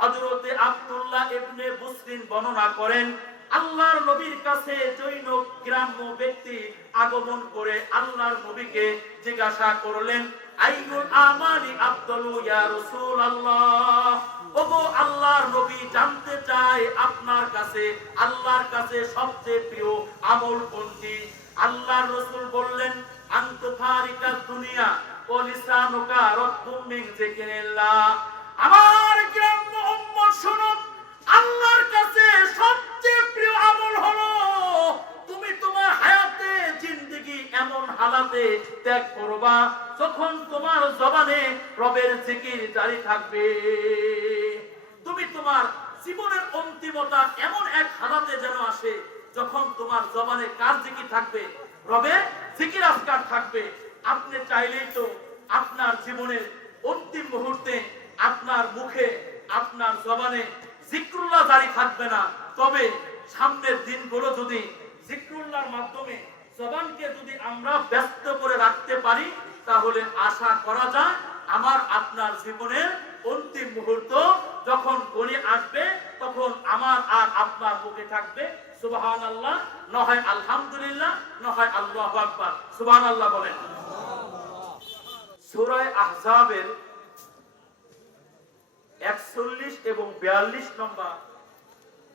হযরতে আব্দুল্লাহ ইবনে বুসরিন বর্ণনা করেন, আল্লাহর নবীর কাছে জৈন গ্রাম্য ব্যক্তি আগমন করে আল্লাহর নবীকে জিজ্ঞাসা করলেন, আইয়ুল আমালি আফদালু ইয়া রাসূলুল্লাহ, ওগো আল্লাহর নবী, জানতে চাই আপনার কাছে আল্লাহর কাছে সবচেয়ে প্রিয় আমল কোনটি? আল্লাহর রাসূল বললেন, আনতু ফারিকাত দুনিয়া ওয়া লিসানুকা রাদ্দুম মিন যিকরিল্লাহ। আমার গ্রাম্য উম্মত শুনো, আল্লাহর কাছে সবচেয়ে প্রিয় আমল হলো তুমি তোমার হায়াতে জিন্দেগি এমন হালাতে ত্যাগ করবা যখন তোমার জবানে রবের জিকির জারি থাকবে। তুমি তোমার জীবনের অন্তিমতা এমন এক হালাতে যেন আসে যখন তোমার জবানে কার জিকির থাকবে? রবের জিকির আজকার থাকবে। আপনি চাইলেই তো আপনার জীবনের অন্তিম মুহূর্তে আপনার মুখে আপনার জবানে জিক্রুল্লাহ জারি থাকবে না। তবে সামনের দিনগুলো যদি জিক্রুল্লাহর মাধ্যমে জবানকে যদি আমরা ব্যস্ত করে রাখতে পারি, তাহলে আশা করা যায় আমার আপনার জীবনের অন্তিম মুহূর্ত যখন গড়িয়ে আসবে, তখন আমার আর আপনার মুখে থাকবে সুবহানাল্লাহ, না হয় আলহামদুলিল্লাহ, না হয় আল্লাহু আকবার। সুবহানাল্লাহ বলেন। সূরা আহজাবের 41 এবং 42 নম্বর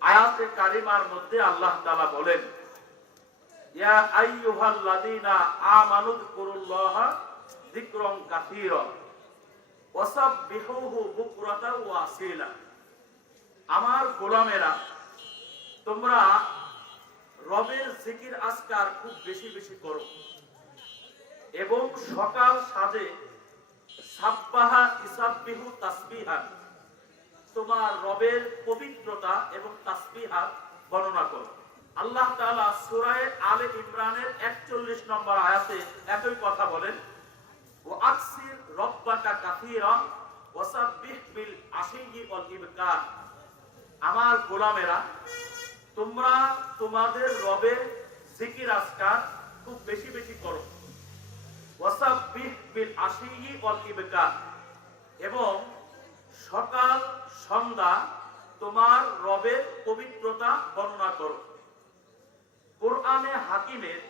আয়াতে কারিমার মধ্যে আল্লাহ তাআলা বলেন, ইয়া আইয়ুহাল্লাযীনা আমানুযকুরুল্লাহা যিকরান কাসীরা ওয়াসাব্বিহুহু বুকরাতাও ওয়া আসীলা। আমার গোলামেরা, তোমরা রবের জিকির আজকার খুব বেশি বেশি করো এবং সকাল সাজে সাব্বাহা ইসাব্বিহু তাসবিহা, তোমার রবের পবিত্রতা এবং তাসবিহা বর্ণনা করো। আল্লাহ তাআলা সূরা আলে ইমরানের 41 নম্বর আয়াতে একই কথা বলেন, ওয়া আকসির রব্বাকা কাসীরা ওয়াসাব্বিহ বিল আশিয়্যি ওয়াল ইবকার। আমার গোলামেরা, তোমরা তোমাদের রবের জিকির আজকার খুব বেশি বেশি করো। ওয়াসাব্বিহ বিল আশিয়্যি ওয়াল ইবকার, এবং সকাল সন্ধ্যা তোমার রবের পবিত্রতা বর্ণনা করো। কোরআনে হাকিমের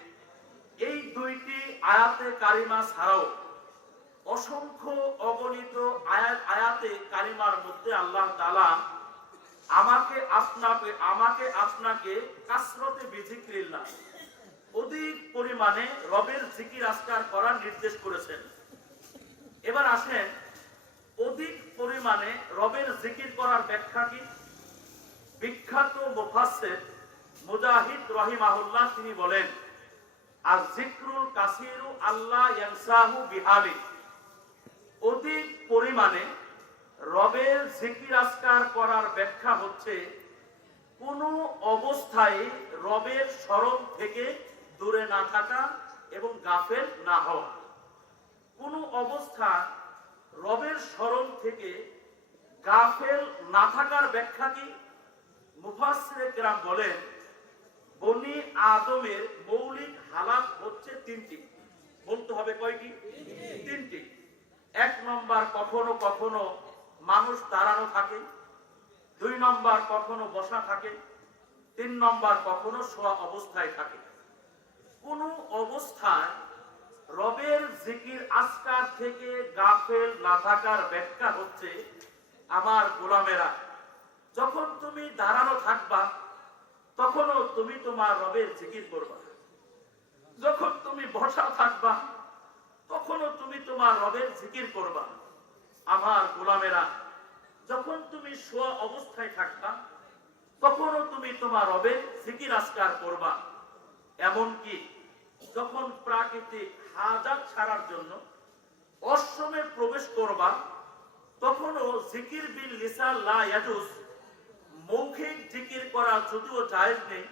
এই দুইটি আয়াতে কারিমা ছাড়াও অসংখ্য অগণিত আয়াতে কারিমার মধ্যে আল্লাহ তাআলা আমাকে আপনাকে কাসরতে বিজিক্রিল্লাহ, অধিক পরিমাণে রবের জিকির আজকার করার নির্দেশ করেছেন। এবার আসেন, অধিক পরিমাণে রবের জিকির করার ব্যাখ্যা কি? বিখ্যাত মুফাসসির মুজাহিদ রাহিমাহুল্লাহ তিনি বলেন, আর যিকরুল কাসীরু আল্লাহ ইয়ানসাহু বিহালি, অধিক পরিমাণে রবের জিকির আজকার করার ব্যাখ্যা হচ্ছে কোন অবস্থায় রবের স্মরণ থেকে দূরে না থাকা এবং গাফেল না হওয়া। কোন অবস্থা রবের স্মরণ থেকে গাফেল না থাকার ব্যাখ্যা কি? মুফাসসিরে কেরাম বলেন, বনি আদমের মৌলিক হালাত হচ্ছে তিনটি। বলতে হবে কয়টি? তিনটি। এক নম্বর, কখনো কখনো মানুষ দাঁড়ানো থাকে। দুই নম্বর, কখনো বসা থাকে। তিন নম্বর, কখনো শোয়া অবস্থায় থাকে। কোন অবস্থায় রবের জিকির আজকার থেকে গাফেল না থাকার ব্যাখ্যা হচ্ছে, আমার গোলামেরা, যখন তুমি দাঁড়ানো থাকবা তখনও তুমি তোমার রবের জিকির করবা। যখন তুমি বসা থাকবা তখনও তুমি তোমার রবের জিকির করবা। আমার গোলামেরা, যখন তুমি শোয়া অবস্থায় থাকবা তখনও তুমি তোমার রবের জিকির আজকার করবা। এমনকি যখন প্রাকৃতিক হাজাত ছাড়ার জন্য অশ্রমে প্রবেশ করবা তখনও জিকির বিল লিসান লা ইয়াজুজ, মৌখিক জিকির করা যদিও জায়েজ নেই,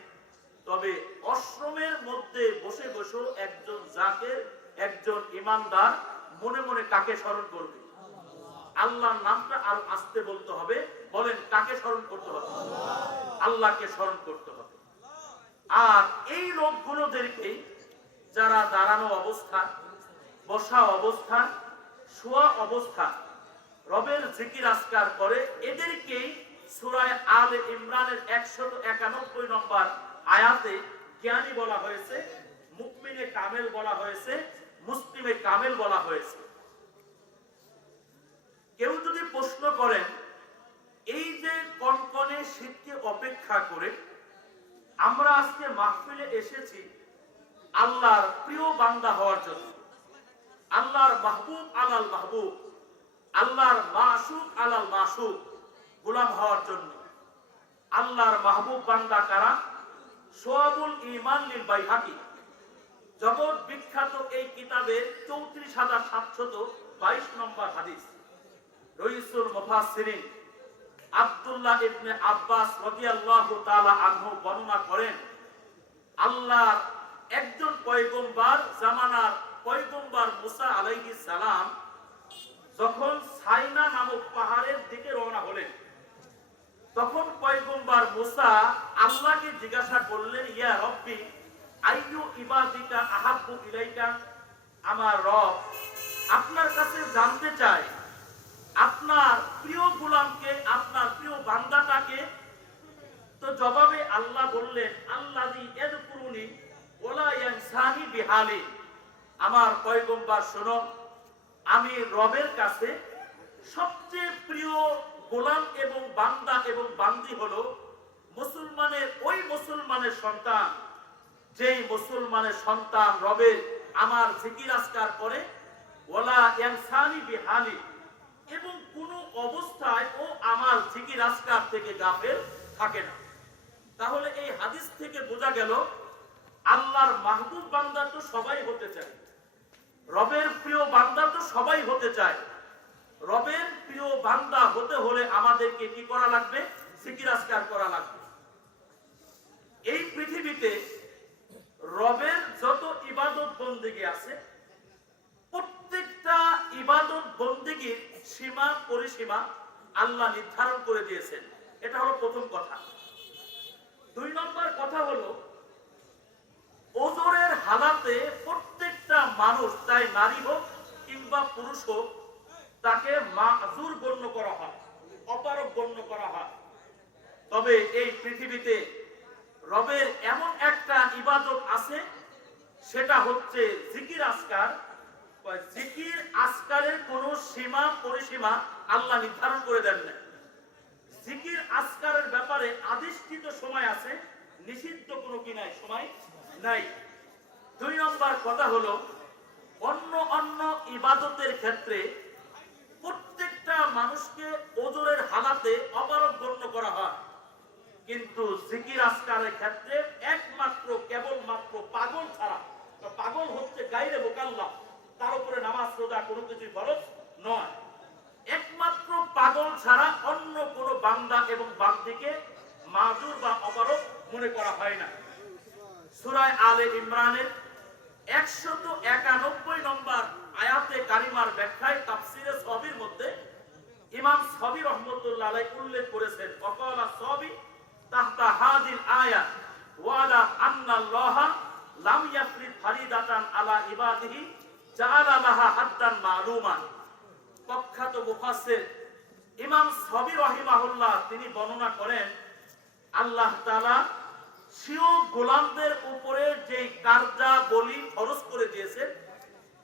তবে অশ্রমের মধ্যে বসে বসে একজন জাকির, একজন ইমানদার মনে মনে কাকে স্মরণ করবে? আল্লাহর নামটা আরো আস্তে বলতে হবে। বলেন, কাকে স্মরণ করতে হবে? আল্লাহকে স্মরণ করতে হবে। আর এই লোকগুলোদেরকে যারা দাঁড়ানো অবস্থা, বসা অবস্থা, শোয়া অবস্থা রবের জিকির আজকার করে, এদেরকেই সূরা আলে ইমরানের 191 নম্বর আয়াতে জ্ঞানী বলা হয়েছে, মুমিনে কামেল বলা হয়েছে, মুসলিমে কামেল বলা হয়েছে। কেউ যদি প্রশ্ন করেন এই যে কনকনে শীতকে অপেক্ষা করে আমরা আজকে মাহফিলে এসেছি আল্লাহর প্রিয় বান্দা হওয়ার জন্য, আল্লাহর মাহবুব আলাল মাহবুব, আল্লাহর মাশুক আলাল মাশুক গোলাম হওয়ার জন্য। আল্লাহর মাহবুব বান্দা কারা? সোয়াবুল ঈমান লিল বাইহাকি, জগৎ বিখ্যাত এই কিতাবের 34,722 নম্বর হাদিস। রইসুল মুফাসসিরিন আব্দুল্লাহ ইবনে আব্বাস রাদিয়াল্লাহু তাআলা আনহু বর্ণনা করেন, আল্লাহর একজন পয়গম্বর জামানার পয়গম্বর মুসা আলাইহিস সালাম যখন সাইনা নামক পাহাড়ের দিকে রওনা হলেন, তখন পয়গম্বর মুসা আল্লাহকে জিজ্ঞাসা করলেন, ইয়া রব্বি আইয়ু ইবাদিকা আহাব্বু ইলাইকা, আমার রব আপনার কাছে জানতে চাই আপনার প্রিয় গোলামকে, আপনার প্রিয় বান্দাটাকে। তো জবাবে আল্লাহ বললেন, আল্লাযী ইয়াযকুরুনি ওয়ালা ইয়ানসানি বিহালি, আমার পয়গম্বর শোনো, আমি রবের কাছে সবচেয়ে প্রিয় গোলাম এবং বান্দা এবং বান্দি হলো মুসলমানের ওই মুসলমানের সন্তান, যেই মুসলমানের সন্তান রবের আমার জিকির আজকার করে, ওয়ালা ইয়ানসানি বিহালি, এবং কোন অবস্থায় ও আমার জিকির আজকার থেকে গাফেল থাকে না। তাহলে এই হাদিস থেকে বোঝা গেল আল্লাহর মাহবুব বান্দা তো সবাই হতে চায়, রবের প্রিয় বান্দা তো সবাই হতে চায়। রবের প্রিয় বান্দা হতে হলে আমাদেরকে কি করা লাগবে? জিকির আজকার করা লাগবে। এই পৃথিবীতে রবের যত ইবাদত বন্দেগী আছে, প্রত্যেকটা ইবাদত বন্দেগীর সীমা পরিসীমা আল্লাহ নির্ধারণ করে দিয়েছেন। এটা হলো প্রথম কথা। 2 নম্বর কথা হলো ওজরের হালাতে প্রত্যেকটা মানুষ, চাই নারী হোক কিংবা পুরুষ হোক, তাকে মাযুর গণ্য করা হয়, অপারগ গণ্য করা হয়। তবে এই পৃথিবীতে রবের এমন একটা ইবাদত আছে, সেটা হচ্ছে জিকির আজকার। জিকির আজকারের কোন সীমা পরিসীমা আল্লাহ নির্ধারণ করে দেন না। জিকির আজকারের ব্যাপারে আদিষ্কৃত সময় আছে, নিষিদ্ধ কোনো কি নাই, সময় নাই। 2 নম্বর কথা হলো অন্য অন্য ইবাদতের ক্ষেত্রে প্রত্যেকটা মানুষকে ওজরের হালাতে অপারগ গণ্য করা হয়, কিন্তু জিকির আজকারের ক্ষেত্রে একমাত্র কেবলমাত্র পাগল ছাড়া, পাগল হচ্ছে গায়রে মুকাল্লাফ, তার উপরে নামাজ রোজা কোনো কিছুই ফরজ নয়, একমাত্র পাগল ছাড়া অন্য কোন বান্দা এবং বান্দিকে মাযুর বা অপারগ মনে করা হয় না। সূরা আলে ইমরানের 191 নম্বর আয়াতে কারিমার ব্যাখ্যায় তাফসীরে সবির মধ্যে ইমাম সবি রাহমাতুল্লাহ আলাইহি উল্লেখ করেছেন, ওয়াকালা সবি তাহতা হাযিল আয়াত ওয়ালা আন্নাল্লাহা লাম ইয়াফরিদ ফারিদাতান আলা ইবাদিহি জাআলা লাহা হাদ্দান মালুমান। প্রখ্যাত মুফাসসির ইমাম সবি রাহিমাহুল্লাহ তিনি বর্ণনা করেন, আল্লাহ তাআলা স্বীয় গোলামদের উপরে যে কার্যাবলী ফরজ করে দিয়েছেন,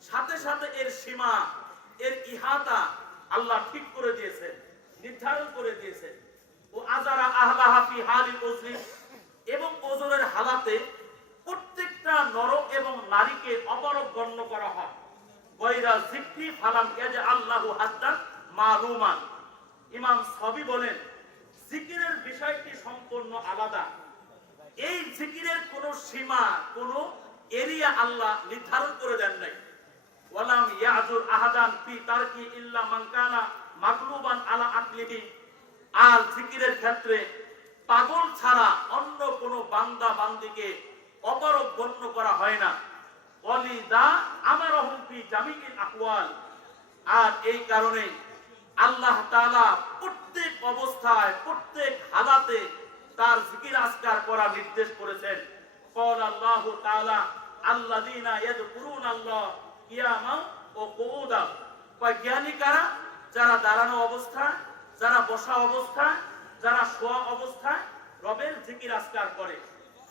সাথে সাথে এর সীমা, এর ইহাতা আল্লাহ ঠিক করে দিয়েছেন, নির্ধারণ করে দিয়েছেন। ও আজারা আহলাহা ফি হালিল উজরি, এবং ওজরের হালাতে প্রত্যেকটা নর এবং নারীকে অপারগ গণ্য করা হয়। গায়রা যিকরি ফালাম ইয়াজআল্লাহু হাদ্দান মালুমান। ইমাম সবি বলেন, জিকিরের বিষয়টি সম্পূর্ণ আলাদা। এই জিকিরের কোন সীমা, কোন এরিয়া আল্লাহ নির্ধারণ করে দেন নাই। ওয়ালাম ইয়াজুর আহাদান ফি তারকি ইল্লা মান কানা মাগলুবান আলা আকলিহি। আর জিকিরের ক্ষেত্রে পাগল ছাড়া অন্য কোন বান্দা বান্দিকে অপারগ গণ্য করা হয় না। ওয়ালিদা আমারহুম ফি জামিইল আহওয়াল। আর এই কারণে আল্লাহ তাআলা প্রত্যেক অবস্থায়, প্রত্যেক হালাতে তার জিকির আজকার করা নির্দেশ করেছেন। ক্বাল আল্লাহু তাআলা আল্লাযীনা ইয়াযকুরুনাল্লাহ কিয়ামান ওয়া কুউদান। জ্ঞানী কারা? যারা দাঁড়ানো অবস্থা, যারা বসা অবস্থা, যারা শোয়া অবস্থায় রবের জিকির আজকার করে।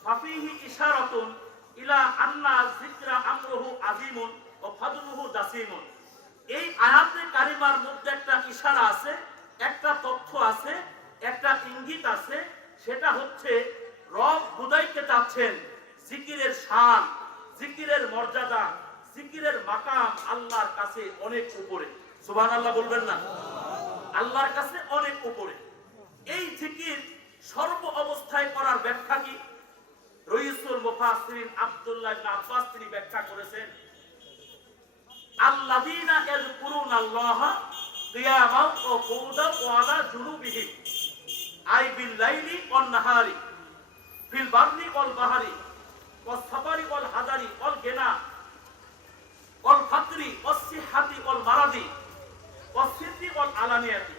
ফাফিহি ইশারাতুন ইলা আন্না যিকরা আমরুহু আযীমুন ওয়া ফাদলুহু জাসীমুন। এই আয়াতে কারিমার মধ্যে একটা ইশারা আছে, একটা তথ্য আছে, একটা ইঙ্গিত আছে। সেটা হচ্ছে রব বুঝাইতে চাচ্ছেন জিকিরের শান, জিকিরের মর্যাদা, জিকিরের মাকাম আল্লাহর কাছে অনেক উপরে। সুবহানাল্লাহ বলবেন না? আল্লাহর কাছে অনেক উপরে। এই জিকির সর্ব অবস্থায় করার ব্যাখ্যা কি? রাইসুল মুফাসসিরিন আব্দুল্লাহ ইবনে আব্বাস তিনি ব্যাখ্যা করেছেন, আল্লাযীনা ইয়াযকুরুনাল্লাহা কিয়ামান ওয়া কুউদান ওয়া আলা জুনুবিহিম আই বিল লাইলি ওয়ান নাহারি ফিল বাররি ওয়াল বাহরি ওয়াস সাফারি ওয়াল হাদারি ওয়াল গিনা ওয়াল ফাকরি ওয়াস সিহহাতি ওয়াল মারাদি ওয়াস সিদ্দি ওয়াল আলানিয়াতি।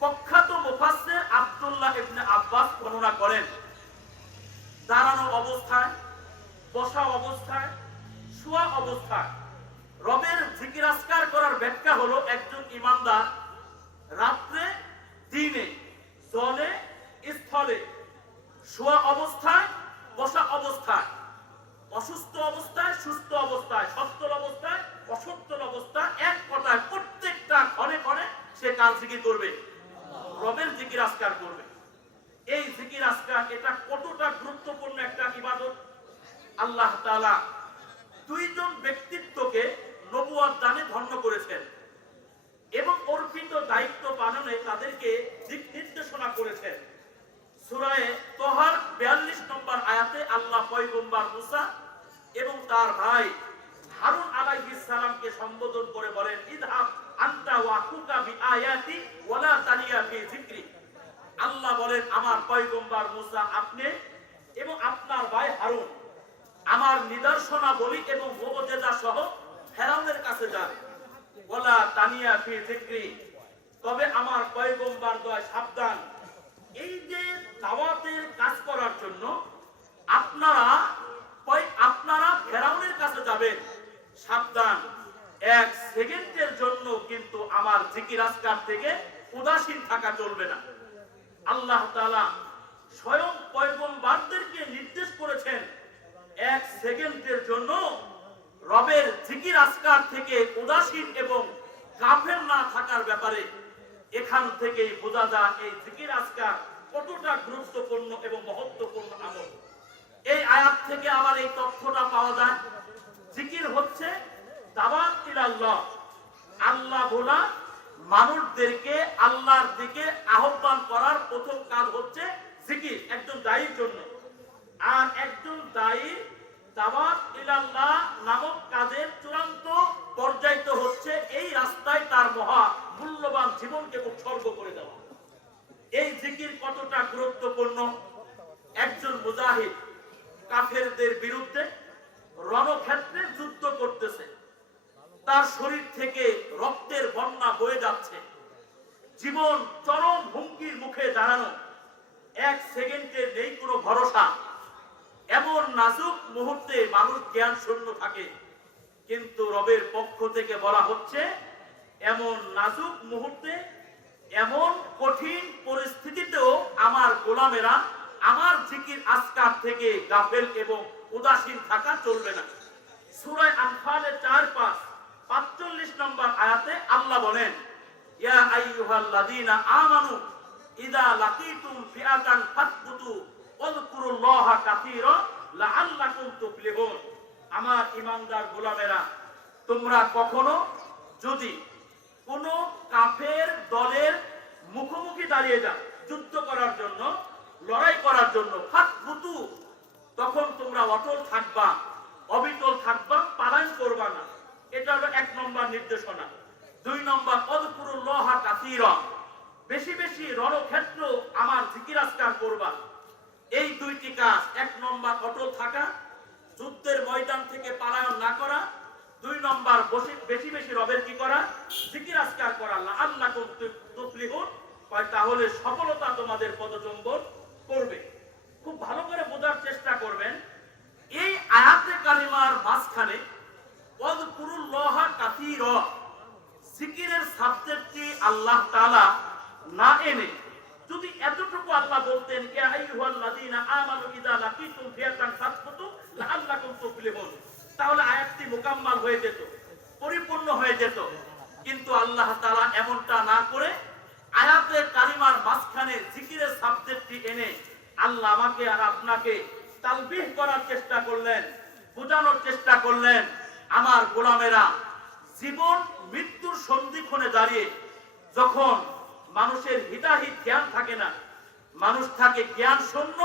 প্রখ্যাত মুফাসসির আব্দুল্লাহ ইবনে আব্বাস বর্ণনা করেন, দাঁড়ানো অবস্থায়, বসা অবস্থায়, শোয়া অবস্থায় রবের জিকির আজকার করার ব্যাখ্যা হলো একজন ইমানদার রাত্রে, দিনে, জলে, স্থলে, শোয়া অবস্থায়, বসা অবস্থায়, অসুস্থ অবস্থায়, সুস্থ অবস্থায়, সচ্ছল অবস্থায়, অসচ্ছল অবস্থায়, এক কথায় প্রত্যেকটা ঘরে ঘরে সে কার জিকির করবে? রবের জিকির আজকার করবে। এই জিকির আজকার এটা কতটা গুরুত্বপূর্ণ একটা ইবাদত। আল্লাহ তাআলা দুইজন ব্যক্তিত্বকে নবুয়ত দানে ধন্য করেছেন এবং অর্পিত দায়িত্ব পালনে তাদেরকে দিক নির্দেশনা করেছেন। সূরা তোহার 42 নম্বর আয়াতে আল্লাহ পয়গম্বর মুসা এবং তার ভাই হারুন আলাইহিস সালামকে সম্বোধন করে বলেন, ইযহাব আনতা ওয়া আখুকা বিআয়াতি ওয়ালা তানিয়া ফি যিকরি। আল্লাহ বলেন, আমার পয়গম্বর মুসা আপনি এবং আপনার ভাই হারুন আমার নিদর্শনাবলী এবং মুজিজা সহ ফেরাউনের কাছে যান। ওয়ালা তানিয়া ফি যিকরি, তবে আমার পয়গম্বর দয় সাবধান, এই যে দাওয়াতের কাজ করার জন্য আপনারা ফেরাউনের কাছে যাবেন, সাবধান, এক সেকেন্ডের জন্য কিন্তু আমার জিকির আজকার থেকে উদাসীন থাকা চলবে না। আল্লাহ তাআলা স্বয়ং পয়গম্বরদেরকে নির্দেশ করেছেন এক সেকেন্ডের জন্য রবের জিকির আজকার থেকে উদাসীন এবং গাফেল না থাকার ব্যাপারে। এখান থেকেই বোঝা যায় এই জিকির আজকার কতটা গুরুত্বপূর্ণ এবং মহত্বপূর্ণ আমল। এই আয়াত থেকে আবার এই তথ্যটা পাওয়া যায়, জিকির হচ্ছে দাওয়াত ইলাল্লাহ, আল্লাহ বলা মানুষদেরকে আল্লাহর দিকে আহ্বান করার প্রথম কাজ হচ্ছে জিকির একজন দায়ীর জন্য। আর একজন দায়ী দাওয়াত ইলাল্লাহ নামক কাজের চূড়ান্ত পর্যায়িত হচ্ছে এই রাস্তায় তার মহা মূল্যবান জীবনকে উৎসর্গ করে দেওয়া। এই জিকির কতটা গুরুত্বপূর্ণ। একজন মুজাহিদ কাফেরদের বিরুদ্ধে রণক্ষেত্রে যুদ্ধ করতেছে, তার শরীর থেকে রক্তের বন্যা বয়ে যাচ্ছে, জীবন চরম হুমকির মুখে দাঁড়ানো, এক সেকেন্ডের নেই কোনো ভরসা। এমন নাজুক মুহূর্তে মানুষ জ্ঞান শূন্য থাকে, কিন্তু রবের পক্ষ থেকে বলা হচ্ছে এমন নাজুক মুহূর্তে, এমন কঠিন পরিস্থিতিতেও আমার গোলামেরা আমার জিকির আজকার থেকে গাফেল এবং উদাসীন থাকা চলবে না। সূরা আনফালের 4-5-45 নম্বর আয়াতে আল্লাহ বলেন, ইয়া আইয়ুহাল্লাযীনা আমানু ইযা লাকিতুম ফিআতান ফাসবুতু ওয়াযকুরুল্লাহা কাসীরা লাআল্লাকুম তুফলিহুন। আমার ঈমানদার গোলামেরা, তোমরা কখনো যদি কোন কাফের দলের মুখোমুখি দাঁড়িয়ে যাও যুদ্ধ করার জন্য, লড়াই করার জন্য, ফাসবুতু, তখন তোমরা অটল থাকবা, অবিচল থাকবা, পালায়ন করবা না। এটা হলো 1 নম্বর নির্দেশনা। 2 নম্বর, ওয়াযকুরুল্লাহা কাসীরা, বেশি বেশি রণক্ষেত্র আমার জিকির আজকার করবা। এই দুইটি কাজ, 1 নম্বর অটল থাকা, যুদ্ধের ময়দান থেকে পালায়ন না করা, 2 নম্বর বেশি বেশি রবের কি করা? জিকির আজকার করা। লাআল্লাকুম তুফলিহুন, তাহলে সফলতা তোমাদের পদচম্বন করবে। খুব ভালো করে বোঝার চেষ্টা করবেন, এই আয়াতে কালিমার মাঝখানে ওয়াযকুরুল্লাহা কাসীরা, জিকিরের সাবজেক্টটি আল্লাহ তাআলা না এনে যদি আল্লাহ বলতেন ইয়া আইয়ুহাল্লাযীনা আমানু ইযা লাকিতুম ফিয়াতান ফাসবুতু লাআল্লাকুম তুফলিহুন, তাহলে আয়াতটি মুকাম্মাল হয়ে যেত, পরিপূর্ণ হয়ে যেত। কিন্তু আল্লাহ তাআলা এমনটা না করে আয়াতে কারিমার মাঝখানে জিকিরের সাবজেক্টটি এনে আল্লাহ আমাকে আর আপনাকে তালবিহ করার চেষ্টা করলেন, বোঝানোর চেষ্টা করলেন আমার গোলামেরা জীবন মৃত্যুর সন্ধিক্ষণে দাঁড়িয়ে যখন মানুষের হিতাহিত জ্ঞান থাকে না, মানুষ থাকে জ্ঞান শূন্য,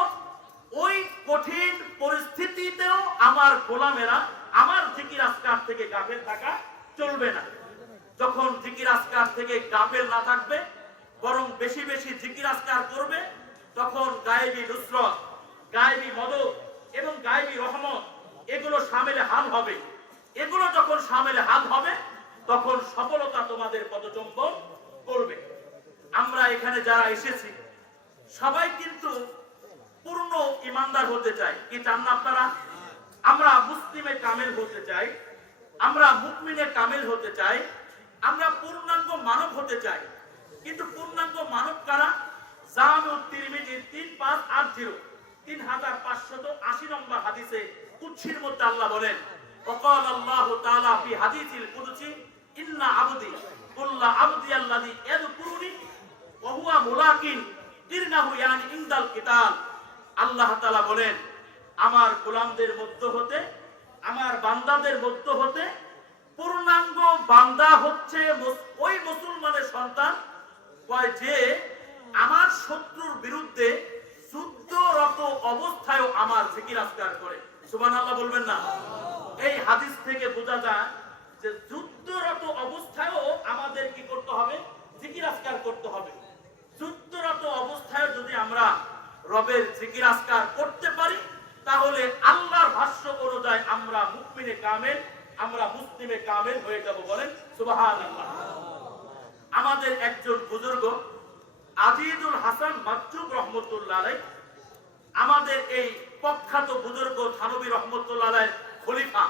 ওই কঠিন পরিস্থিতিতেও আমার গোলামেরা আমার জিকির আজকার থেকে গাফেল থাকা চলবে না। যখন জিকির আজকার থেকে গাফেল না থাকবে, বরং বেশি বেশি জিকির আজকার করবে, তখন গায়েবী নুসরত, গায়েবী মদদ এবং গায়েবী রহমত এগুলো শামিলে হাল হবে। এগুলো যখন শামিলে হাল হবে, তখন সফলতা তোমাদের পদচুম্বন করবে। আমরা এখানে যারা এসেছি সবাই কিন্তু পূর্ণ ইমানদার হতে চাই, কি চান না আপনারা? আমরা মুসলিমে কামেল হতে চাই, আমরা মুমিনে কামেল হতে চাই, আমরা পূর্ণাঙ্গ মানব হতে চাই। কিন্তু পূর্ণাঙ্গ মানব কারা? জামিউত তিরমিজি 3580 নম্বর হাদিসে কুদসির মধ্যে আল্লাহ বলেন, ওয়াকাল আল্লাহু তাআলা ফি হাদিসিল কুদসি ইন্না আবদি কুল্লা আবদি আল্লাযী ইয়াযকুরুনি ওয়া হুয়া মুলাকিন তিরনাহু ইয়ানি ইনদাল কিতাল। আল্লাহ তাআলা বলেন, আমার গোলামদের মধ্য হতে, আমার বান্দাদের মধ্য হতে পূর্ণাঙ্গ বান্দা হচ্ছে ওই মুসলমানের সন্তান কয় যে আমার শত্রুর বিরুদ্ধে যুদ্ধরত অবস্থায়ও আমার জিকির আজকার করে। সুবহানাল্লাহ বলবেন না? এই হাদিস থেকে বোঝা যায় যে যুদ্ধরত অবস্থায়ও আমাদের কি করতে হবে? জিকির আজকার করতে হবে। যুদ্ধরত অবস্থায় যদি আমরা রবের জিকির আজকার করতে পারি, তাহলে আল্লাহর ভাষ্য অনুযায়ী আমরা মুমিনে কামেল, আমরা মুসলিমে কামেল হয়ে যাব। বলেন সুবহানাল্লাহ। আমাদের একজন বুজুর্গ আজিজুল হাসান মাকজুম রহমতুল্লাহ আলাইহি, আমাদের এই প্রখ্যাত বুজুর্গ থানবী রহমতুল্লাহ আলাইহির খলিফা,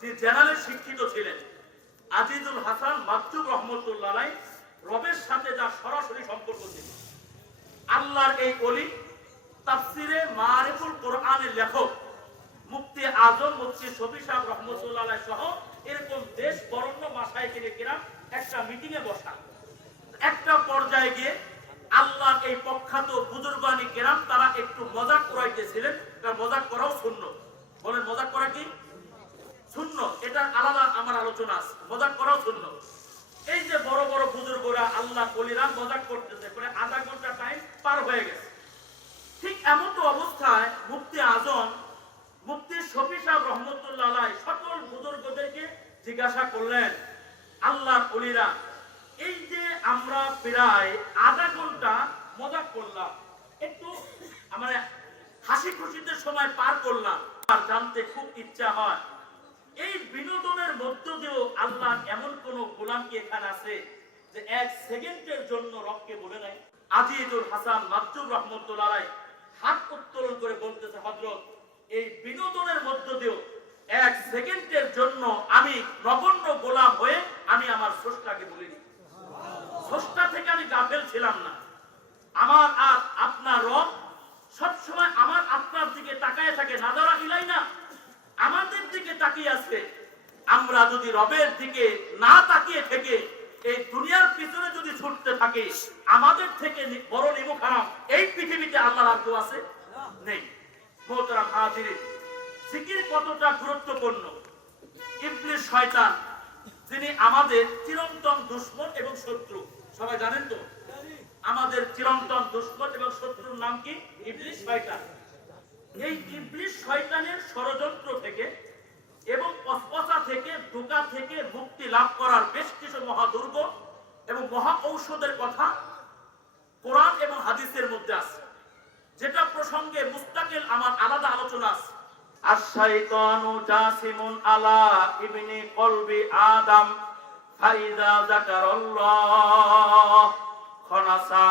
যে জেনারেল শিক্ষিত ছিলেন, আজিজুল হাসান মাকজুম রহমতুল্লাহ আলাইহি রবের সাথে যা সরাসরি সম্পর্ক ছিল। আল্লাহর এই ওলি, তাফসিরে মারিফুল কোরআনের লেখক মুফতি আজম মুফতি শফি সাহেব রহমতুল্লাহ আলাইহি সহ এরকম দেশ বরেণ্য মাশায়েখে কিরাম একটা মিটিং এ বসা। একটা পর্যায়ে গিয়ে আল্লাহর এই প্রখ্যাত বুজুর্গানি কিরাম তারা একটু মজাক করাইতেছিলেন। কারণ মজাক করাও সুন্নাত। বলেন মজাক করা কি সুন্নাত? এটা আলাদা আমার আলোচনা আছে। মজাক করাও সুন্নাত। এই যে বড় বড় বুজুর্গরা আল্লাহ ওলিরা মজাক করতেছে, প্রায় আধা ঘন্টা টাইম পার হয়ে গেছে। ঠিক এমন তো অবস্থায় মুফতি আজম মুফতি শফি সাহেব রহমতুল্লাহ আলাইহি সকল বুজুর্গদেরকে জিজ্ঞাসা করলেন, আল্লাহর ওলিরা এই যে আমরা প্রায় আধা ঘন্টা মজাক করলাম, একটু মানে হাসি খুশিতে সময় পার করলাম, আর জানতে খুব ইচ্ছা হয় এই বিনোদনের মধ্য দিয়েও আল্লাহ এমন কোন গোলাম কি এখানে আছে যে এক সেকেন্ডের জন্য রবকে বলে নাই? আজিজুল হাসান মাকজুম রহমতুল্লাহ আলাইহি হাত উত্তোলন করে বলতেছে, হযরত এই বিনোদনের মধ্য দিয়েও এক সেকেন্ডের জন্য আমি নগণ্য গোলাম হয়ে আমি আমার স্রষ্টাকে বলিনি। স্রষ্টা থেকে আমি গাফেল ছিলাম না। আমার আর আপনার রব সবসময় আমার আপনার দিকে তাকায় থাকে, নাজারা ইলাইনা, আমাদের দিকে তাকিয়ে আছে। আমরা যদি রবের দিকে না তাকিয়ে থেকে এই দুনিয়ার পিছনে যদি ছুটতে থাকি, আমাদের থেকে বড় নিমুখ হারাম এই পৃথিবীতে আল্লাহর আর কেউ আছে? নেই। মোহতারাম হাজিরিন, জিকির কতটা গুরুত্বপূর্ণ। ইবলিস শয়তান, যিনি আমাদের চিরন্তন দুশমন এবং শত্রু, সবাই জানেন তো? আমাদের চিরন্তন দুশমন এবং শত্রুর নাম কি? ইবলিস শয়তান। এই ইবলিস শয়তানের ষড়যন্ত্র থেকে এবং অস্পচা থেকে, ধোঁকা থেকে মুক্তি লাভ করার বেশ কিছু মহাদুর্গ এবং মহা ঔষধের কথা কোরআন এবং হাদিসের মধ্যে আছে, যেটা প্রসঙ্গে মুস্তাকিল আমার আলাদা আলোচনা আছে। আশ-শাইতানু জাসিমুন আলা ইবনি কলবি আদম ফাইদা যাকারাল্লাহ খনাসা।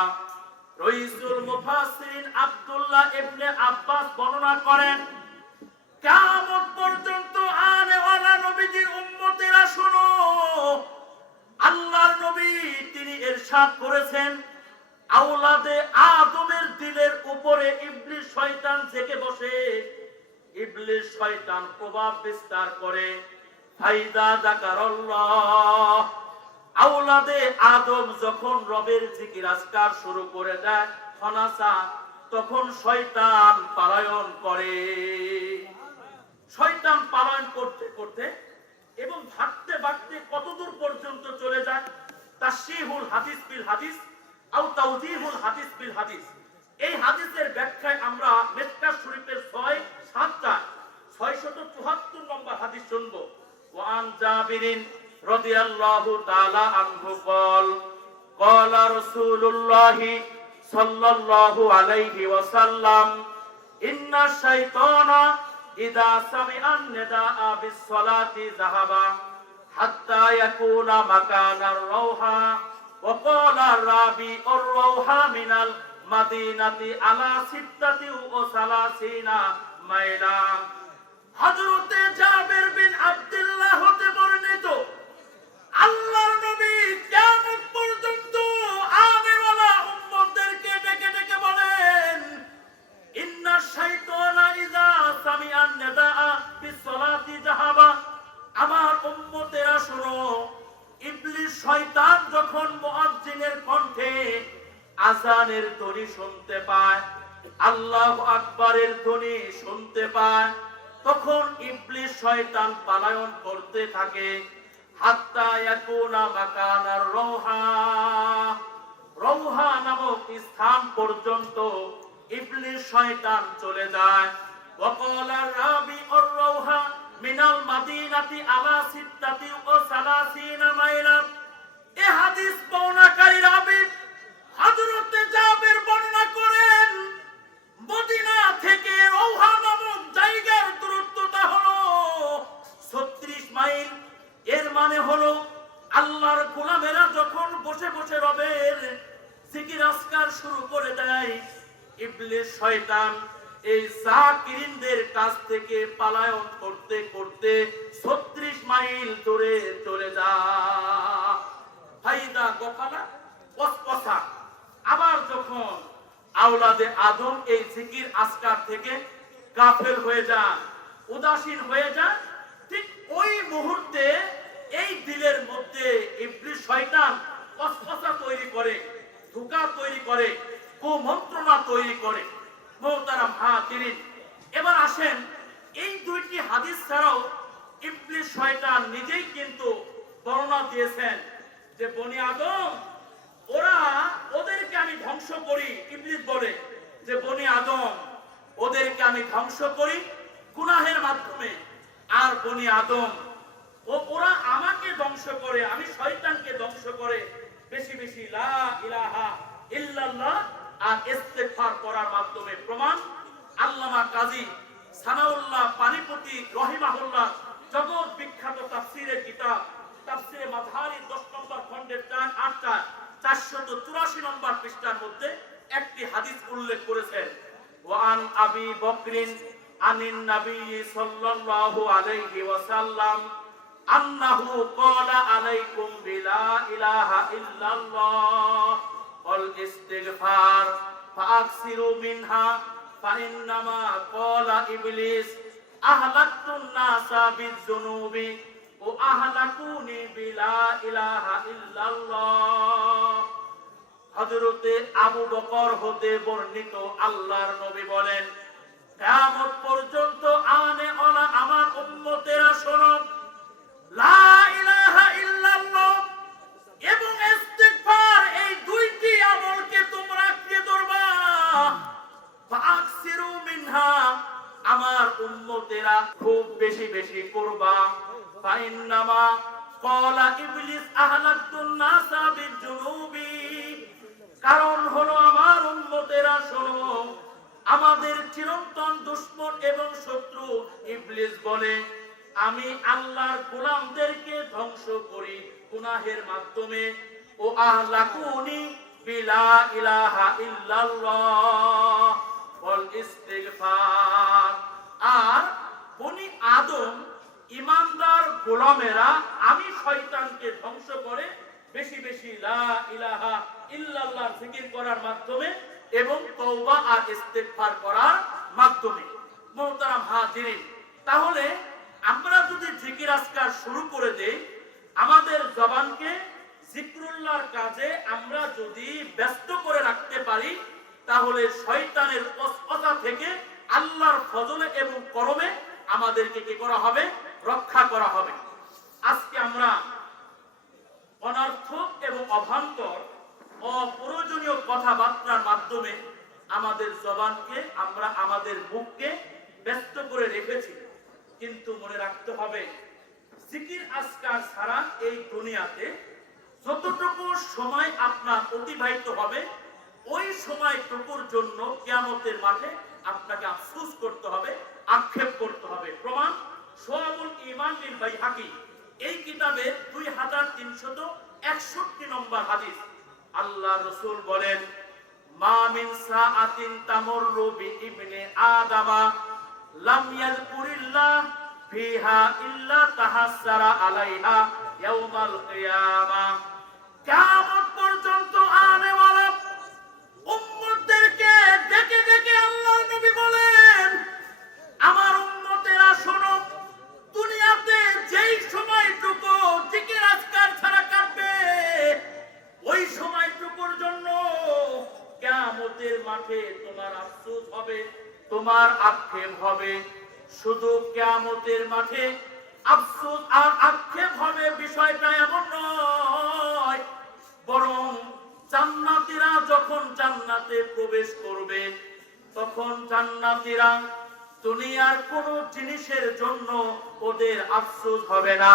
রাইসুল মুফাসসিরিন আব্দুল্লাহ ইবনে আব্বাস বর্ণনা করেন, কিয়ামত পর্যন্ত আনেওয়ালা নবীজির উম্মতেরা শোনো, আল্লাহর নবী তিনি ইরশাদ করেছেন, আওলাদে আদমের দিলের ইবলিস শয়তান প্রভাব বিস্তার করে। ফাইদা যাকারাল্লাহ, আওলাদে আদম যখন রবের জিকির আজকার শুরু করে দেয় খনাসা, তখন শয়তান পলায়ন করে। শয়তান পলায়ন করতে করতে এবং ভাগতে ভাগতে কতদূর পর্যন্ত চলে যায়, তাশরিহুল হাদিস বিল হাদিস আও তাওদীহুল হাদিস বিল হাদিস। এই হাদিসের ব্যাখ্যায় আমরা মিশকাত শরীফের 674 নম্বর হাদিস শুনব। ওয়ান জাবিরিন রাদিয়াল্লাহু তাআলা আনহু قال قال رسول الله صلى الله عليه وسلم إن الشيطان إذا سمع النداء بالصلاة ذهب حتى يكون مكان الروحة وقال الرابي الروحة من المدينة على 36 মাইলা। হযরতে জাবির বিন আব্দুল্লাহ হতে বর্ণিত, আল্লাহর নবী কিয়ামত পর্যন্ত আনেওয়ালা উম্মতদেরকে ডেকে ডেকে বলেন, ইন্না শাইতানা ইযা সামিআ নিদাআ বিসসালাতি যাহাবা। আমার উম্মতেরা শোনো, ইবলিস শয়তান যখন মুয়াজ্জিনের কণ্ঠে আযানের ধ্বনি শুনতে পায়, আল্লাহু আকবারের ধ্বনি শুনতে পায়, তখন ইবলিস শয়তান পলায়ন করতে থাকে। হাত্তা ইয়াকুনা মাকানার রওহা, রওহা নামক স্থান পর্যন্ত ইবলিস শয়তান চলে যায়। ওয়াকালা রাবি আর রওহা মিনাল মাদিনাতি আলা 36 মাইলা। এই হাদিস বর্ণনাকারী রাবি হযরতে জাবির বর্ণনা করেন, মদিনা থেকে রওহা নামক জায়গার দূরত্বটা হলো 36 মাইল। এর মানে হলো আল্লাহর গোলামেরা যখন বসে বসে রবের জিকির আজকার শুরু করে দেয়, ইবলিস শয়তান এই জাকিরিনদের কাছ থেকে পলায়ন করতে করতে 36 মাইল দূরে চলে যায়। ফাইদা গফালা ওয়াসওয়াসা, আবার যখন আওলাদে আদম এই জিকির আজকার থেকে গাফেল হয়ে যায়, উদাসীন হয়ে যায়, ঠিক ওই মুহূর্তে এই দিলের মধ্যে ইবলিস শয়তান ওয়াসওয়াসা তৈরি করে, ধোঁকা তৈরি করে, কুমন্ত্রণা তৈরি করে। মুহতারাম হাজিরিন, এবার আসেন এই দুইটি হাদিস ছাড়াও ইবলিস শয়তান নিজেই কিন্তু বর্ণনা দিয়েছেন যে বনি আদম ওদেরকে আমি ধ্বংস করি। ইবলিস বলে যে বনি আদম ওদেরকে আমি ধ্বংস করি গুনাহের মাধ্যমে, আর বনি আদম ওরা আমাকে ধ্বংস করে, আমি শয়তানকে ধ্বংস করে বেশি বেশি লা ইলাহা ইল্লাল্লাহ আর ইস্তেগফার করার মাধ্যমে। প্রমাণ আল্লামা কাজী সানাউল্লাহ পানিপতি রহিমাহুল্লাহ জগৎ বিখ্যাত তাফসীরের কিতাব তাফসীরে মাযহারি 10 নম্বর খণ্ডের 484 নম্বর পৃষ্ঠার মধ্যে একটি হাদিস উল্লেখ করেছেন। ওয়ান আবি বকরিন আনিন নবী সাল্লাল্লাহু আলাইহি ওয়াসাল্লাম আন্নাহু ক্বালা আলাইকুম বিলা ইলাহা ইল্লাল্লাহ ওয়াল ইস্তিগফার ফাকসিরু মিনহা ফাইন্নামা ক্বালা ইবলিস আহলাকতুন নাসা বিযুনুবি ও আহলাকুনি বিলা ইলাহা ইল্লাল্লাহ। হযরতে আবু বকর হতে বর্ণিত, আল্লাহর নবী বলেন, কিয়ামত পর্যন্ত আনে ওলা আমার উম্মতেরা শোনো, লা ইলাহা ইল্লাল্লাহ এবং ইস্তিগফার এই দুইটি আমলকে তোমরা কি ধরবা, ফাকসিরু মিনহা আমার উম্মতেরা খুব বেশি বেশি করবা। ফাইন্নামা ক্বালা ইবলিস আহলাকতুন নাসা বিযুনুবি, কারণ হলো আমার উম্মতেরা শোনো, আমাদের চিরন্তন দুশমন এবং শত্রু ইবলিস বলে আমি আল্লাহর গোলামদেরকে ধ্বংস করি গুনাহের মাধ্যমে। ও আহলাকুনি বিলা ইলাহা ইল্লাল্লাহ ওয়াল ইস্তিগফার। আর বনি আদম ইমানদার গোলামেরা আমি শয়তানকে ধ্বংস করে বেশি বেশি লা ইলাহা ইল্লাল্লাহ জিকির করার মাধ্যমে এবং তওবা আর ইস্তিগফার করার মাধ্যমে। মুহতারাম হাজিরিন, তাহলে আমরা যদি জিকির আজকার শুরু করে দেই, আমাদের জবানকে জিকরুল্লাহর কাজে আমরা যদি ব্যস্ত করে রাখতে পারি, তাহলে শয়তানের ওয়াসওয়াসা থেকে আল্লাহর ফজলে এবং করমে আমাদেরকে কি করা হবে? রক্ষা করা হবে। আজকে আমরা অনর্থক এবং অভান্তর অপ্রয়োজনীয় কথাবার্তার মাধ্যমে আমাদের জবানকে, আমরা আমাদের মুখকে ব্যস্ত করে রেখেছি। কিন্তু মনে রাখতে হবে, জিকির আজকার ছাড়া এই দুনিয়াতে যতটুকু সময় আপনার অতিবাহিত হবে, ওই সময়টুকুর জন্য কিয়ামতের মাঠে আপনাকে আফসোস করতে হবে, আক্ষেপ করতে হবে। প্রমাণ শুআবুল ঈমান লিল বাইহাকি এই কিতাবের 2361 নম্বর হাদিস। আল্লাহ রাসূল বলেন, মা মিন সাআতিন তামুররু বিইবনি আদামা লাম ইয়াযকুরিল্লাহ ফিহা ইল্লা তাহাসসারা আলাইহা ইয়াউমাল কিয়ামাহ। কিয়ামত পর্যন্ত আনেওয়ালা উম্মতদেরকে ডেকে ডেকে আল্লাহর নবী বলেন, আমার উম্মতেরা শোনো, দুনিয়াতে যেই সময়টুকু জিকির আজকার ছাড়া কাটবে, ওই সময়টুকুর জন্য কিয়ামতের মাঠে তোমার আফসোস হবে, তোমার আক্ষেপ হবে। শুধু কিয়ামতের মাঠে আফসোস আর আক্ষেপ হবে বিষয়টা এমন নয়, বরং জান্নাতীরা যখন জান্নাতে প্রবেশ করবে, তখন জান্নাতীরা দুনিয়ার কোন জিনিসের জন্য ওদের আফসোস হবে না,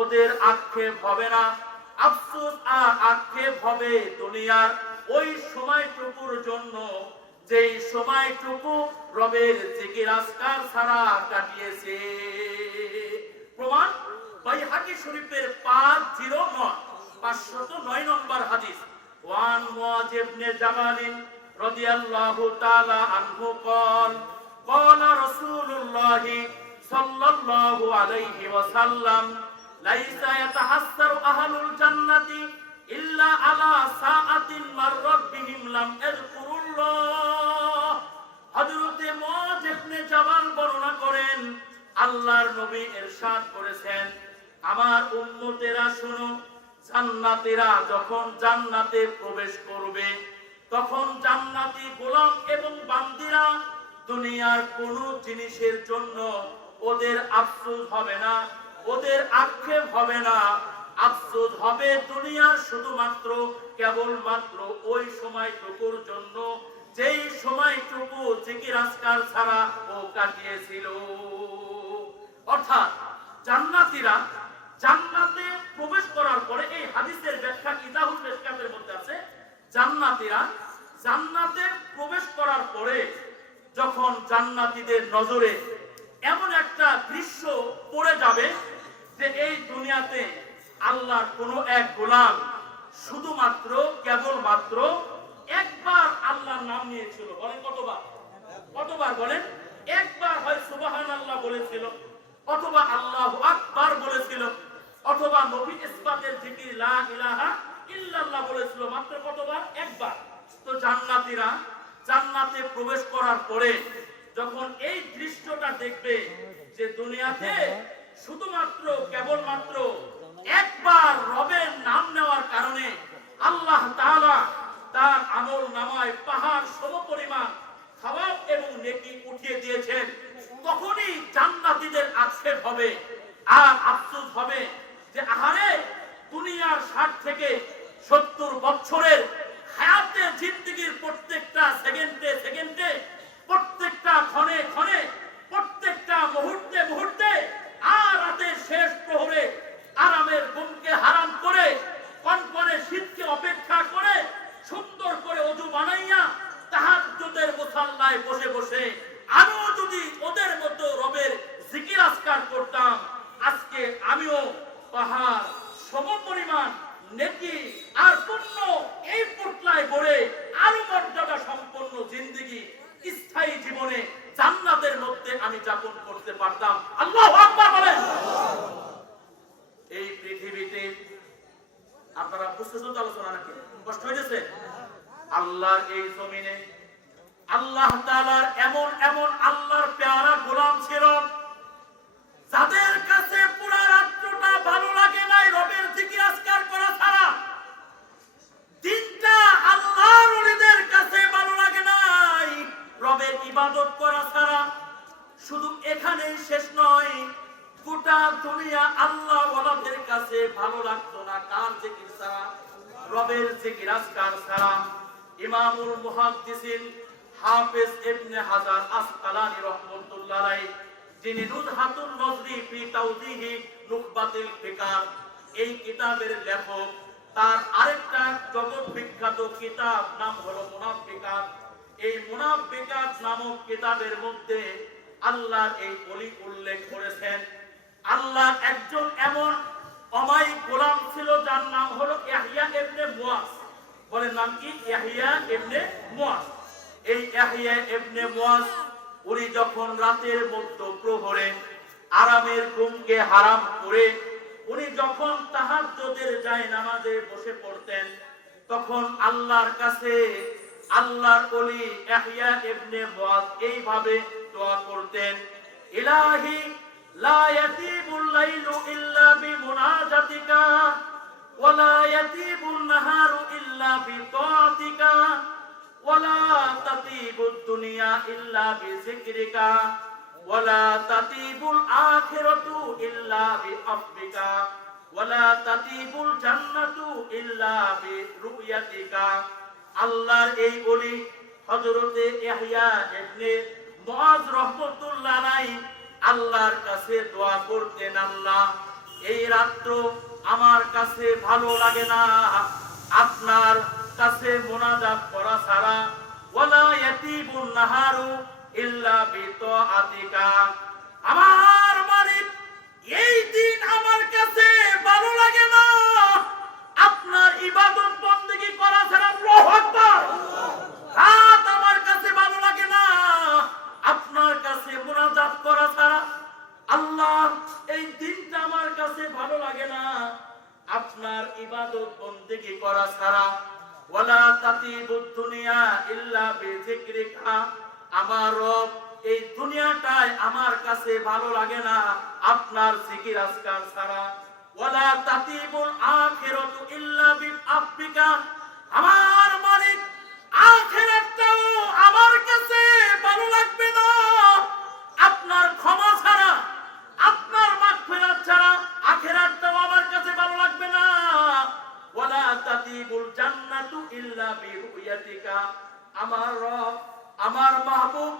ওদের আক্ষেপ হবে না। আফসোস আর আক্ষেপ হবে দুনিয়ার ওই সময়টুকুর জন্য, যেই সময়টুকু রবের জিকির আজকার ছাড়া কাটিয়েছে। প্রমাণ বাইহাকি শরীফের 509 নম্বর হাদিস। ওয়ান মুআয ইবনে জাবাল রাদিয়াল্লাহু তাআলা আনহু قال قال رسول الله صلى الله عليه وسلم ليس يتحسر أهل الجنة إلا على ساعة مرت بهم لم يذكروا الله। হযরত মুআয ইবনে জাবাল বর্ণনা করেন, আল্লাহর নবী ইরশাদ করেছেন, আমার উম্মতেরা শোনো, জান্নাতীরা যখন জান্নাতে প্রবেশ করবে, তখন জান্নাতি গোলাম এবং বান্দীরা দুনিয়ার কোন জিনিসের জন্য ওদের আফসোস হবে না, ওদের আক্ষেপ হবে না। আফসোস হবে দুনিয়ার শুধুমাত্র কেবলমাত্র ওই সময়টুকুর জন্য, যেই সময়টুকু জিকির আজকার ছাড়া ও কাটিয়েছিল। অর্থাৎ জান্নাতীরা জান্নাতে প্রবেশ করার পরে, এই হাদিসের ব্যাখ্যা ইজাহুল মিশকাতের মধ্যে আছে, জান্নাতীরা জান্নাতে প্রবেশ করার পরে যখন জান্নাতীদের নজরে এমন একটা দৃশ্য পড়ে যাবে যে এই দুনিয়াতে আল্লাহর কোন এক গোলাম শুধুমাত্র কেবলমাত্র একবার আল্লাহর নাম নিয়েছিল। বলেন কতবার? কতবার বলেন? একবার হয় সুবহানাল্লাহ বলেছিল, অথবা আল্লাহু আকবার বলেছিল, অথবা নবী ইসবাতের জিকির লা ইলাহা ইল্লাল্লাহ বলেছিল। মাত্র কতবার? একবার। তো জান্নাতীরা জান্নাতে প্রবেশ করার পরে যখন এই দৃশ্যটা দেখবে যে দুনিয়াতে শুধুমাত্র কেবলমাত্র একবার রবের নাম নেওয়ার কারণে আল্লাহ তাআলা তার আমল নামায় পাহাড় সমপরিমাণ সওয়াব এবং নেকি উঠিয়ে দিয়েছেন, তখনই জান্নাতীদের আক্ষেপ হবে আর আফসোস হবে যে আহারে, দুনিয়ার 60 থেকে 70 বছরের হায়াতে জিন্দেগির প্রত্যেকটা সেকেন্ডে সেকেন্ডে, প্রত্যেকটা ক্ষণে ক্ষণে, প্রত্যেকটা মুহূর্তে মুহূর্তে আর রাতের শেষ প্রহরে আরামের ঘুমকে হারাম করে, কনকনে শীতকে অপেক্ষা করে, সুন্দর করে ওযু বানাইয়া তাহাজ্জুদের মুসাল্লায় বসে বসে আমিও যদি ওদের মতো রবের জিকির আজকার করতাম, আজকে আমিও পাহাড় সমপরিমাণ নেকি আর পুণ্য এই পোটলায় ভরে আরো মর্যাদা সম্পন্ন জিন্দেগি, স্থায়ী জীবনে জান্নাতের মধ্যে আমি যাপন করতে পারতাম। আল্লাহু আকবার বলেন। এই পৃথিবীতে আপনারা বুঝতেছেন তো আলোচনা নাকি? কষ্ট হয়েছে? আল্লাহর এই জমিনে আল্লাহ তাআলার এমন এমন আল্লাহর পেয়ারা গোলাম ছিল এখানেই শেষ নয়, গোটা দুনিয়া আল্লাহ ওয়ালাদের কাছে ভালো লাগতো না কার জিকির ছাড়া, রবের জিকির আজকার ছাড়া। ইমামুল মুহাদ্দিসিন হাফেজ ইবনে হাজার আসকালানী রাহমাতুল্লাহ আলাইহি, যিনি নুজহাতুন নজরি ফি তাওদীহি নুকবাতিল ফিকার এই কিতাবের লেখক, তার আরেকটা জগৎ বিখ্যাত কিতাব নাম হলো মুনাফিকাত। এই মুনাফিকাত নামক কিতাবের মধ্যে আল্লাহর এই ওলি উল্লেখ করেছেন। আল্লাহ একজন এমন অমায়িক গোলাম ছিল যার নাম হলো ইয়াহইয়া ইবনে মুয়াজ। বলেন নাম কি? ইয়াহইয়া ইবনে মুয়াজ। এই ইয়াহইয়া ইবনে মুয়াজ উনি যখন রাতের মধ্য প্রহরে আরামের ঘুমকে হারাম করে উনি যখন তাহাজ্জুদের জায়নামাজে বসে পড়তেন, তখন আল্লাহর কাছে আল্লাহর ওলি ইয়াহইয়া ইবনে মুয়াজ এইভাবে দোয়া করতেন, ইলাহি লা ইয়াতিবুল লাইলু ইল্লা বিমুনাজাতিকা ওয়া লা ইয়াতিবুন নাহারু ইল্লা বিতাআতিকা ওয়া লা তাতিবুদ দুনিয়া ইল্লা বিযিকরিকা ওয়া লা তাতিবুল আখিরাতু ইল্লা বিআফবিকা ওয়া লা তাতিবুল জান্নাতু ইল্লা বিরুয়াতিকা। আল্লাহর এই ওলি হযরতে ইয়াহইয়া ইবনে মুয়াজ রাহমাতুল্লাহ আলাইহি আল্লাহর কাছে দোয়া করতেন, আল্লাহ এই রাত্র আমার কাছে ভালো লাগে না আপনার কাছে মুনাজাত করা ছাড়া, ওয়ালা ইয়াতিবুন নাহারু ইল্লা বিতাআতিকা। আমার মালিক এই দিন আমার কাছে ভালো লাগে না আপনার ইবাদত বন্দেগী করা ছাড়া। আল্লাহু আকবার। রাত আমার কাছে ভালো লাগে না আপনার কাছে মুনাজাত করা ছাড়া। আল্লাহ এই দিনটা আমার কাছে ভালো লাগে না আপনার ইবাদত বন্দেগী করা ছাড়া। ওয়ালা তাতিবুদ দুনিয়া ইল্লা বিযিকরিকা। আমার রব এই দুনিয়াটায় আমার কাছে ভালো লাগে না আপনার জিকির আজকার ছাড়া। ওয়ালা তাতিবুল আখিরাতু ইল্লা বিআফবিকা। আমার মালিক আখিরাতটাও আমার কাছে ভালো লাগবে না আপনার ক্ষমা ছাড়া, আপনার মাগফিরাত ছাড়া। আখিরাতটাও আমার কাছে ভালো লাগবে না। ওয়ালা তাতিবুল জান্নাতু ইল্লা বিরুয়াতিকা। আমার রব, আমার মাহবুব,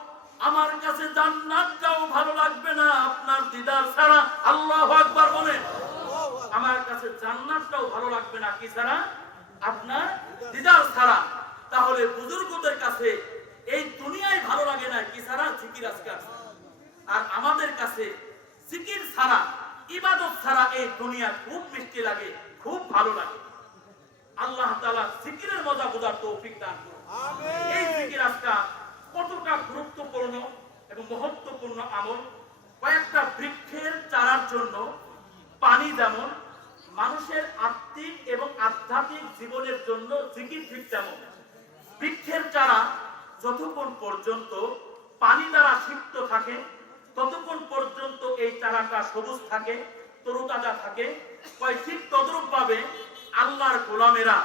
আমার কাছে জান্নাতটাও ভালো লাগবে না আপনার দিদার ছাড়া। আল্লাহু আকবার বলেন। আমার কাছে জান্নাতটাও ভালো লাগবে না কি ছাড়া? আপনার দিদার ছাড়া। তাহলে বুজুর্গদের কাছে এই দুনিয়ায় ভালো লাগে না কি ছাড়া? জিকির আজকার। আর আমাদের কাছে জিকির ছাড়া, ইবাদত ছাড়া এই দুনিয়া খুব মিষ্টি লাগে, খুব ভালো লাগে। আল্লাহ তাআলা জিকিরের মজা বোঝার তৌফিক দান করুন। আমিন। এই জিকির আজকার কতটা গুরুত্বপূর্ণ এবং মহত্বপূর্ণ আমল। কয়েকটা বৃক্ষের চারার জন্য পানি যেমন, মানুষের আত্মিক এবং আধ্যাত্মিক জীবনের জন্য জিকির ঠিক তেমন। বৃক্ষের চারা যতক্ষণ পর্যন্ত পানি দ্বারা সিক্ত থাকে ততক্ষণ পর্যন্ত এই চারাটা সবুজ থাকে, তরুতাজা থাকে। ঠিক তদ্রূপ ভাবে আল্লাহর গোলামেরা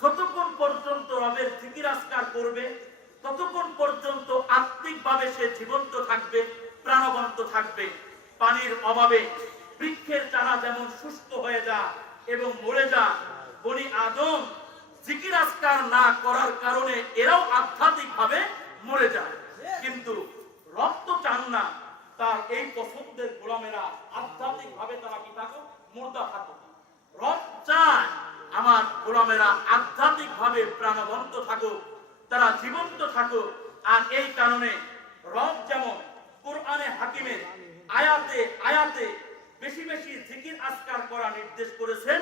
যতক্ষণ পর্যন্ত রবের জিকির আজকার করবে ততক্ষণ পর্যন্ত আত্মিকভাবে সে জীবন্ত থাকবে, প্রাণবন্ত থাকবে। পানির অভাবে বৃক্ষের চারা যেমন শুষ্ক হয়ে যায় এবং মরে যায়, বনি আদম জিকির আজকার না করার কারণে এরাও আধ্যাত্মিকভাবে মরে যায়। কিন্তু রব তো চান না তার এই পছন্দের গোলামেরা আধ্যাত্মিকভাবে তারা কি থাকুক? মুর্দা থাকুক। রব চায় আমার গোলামেরা আধ্যাত্মিকভাবে প্রাণবন্ত থাকুক, তারা জীবন্ত থাকুক। আর এই কারণে রব যেমন কোরআনে হাকিমের আয়াতে আয়াতে বেশি বেশি জিকির আজকার করা নির্দেশ করেছেন,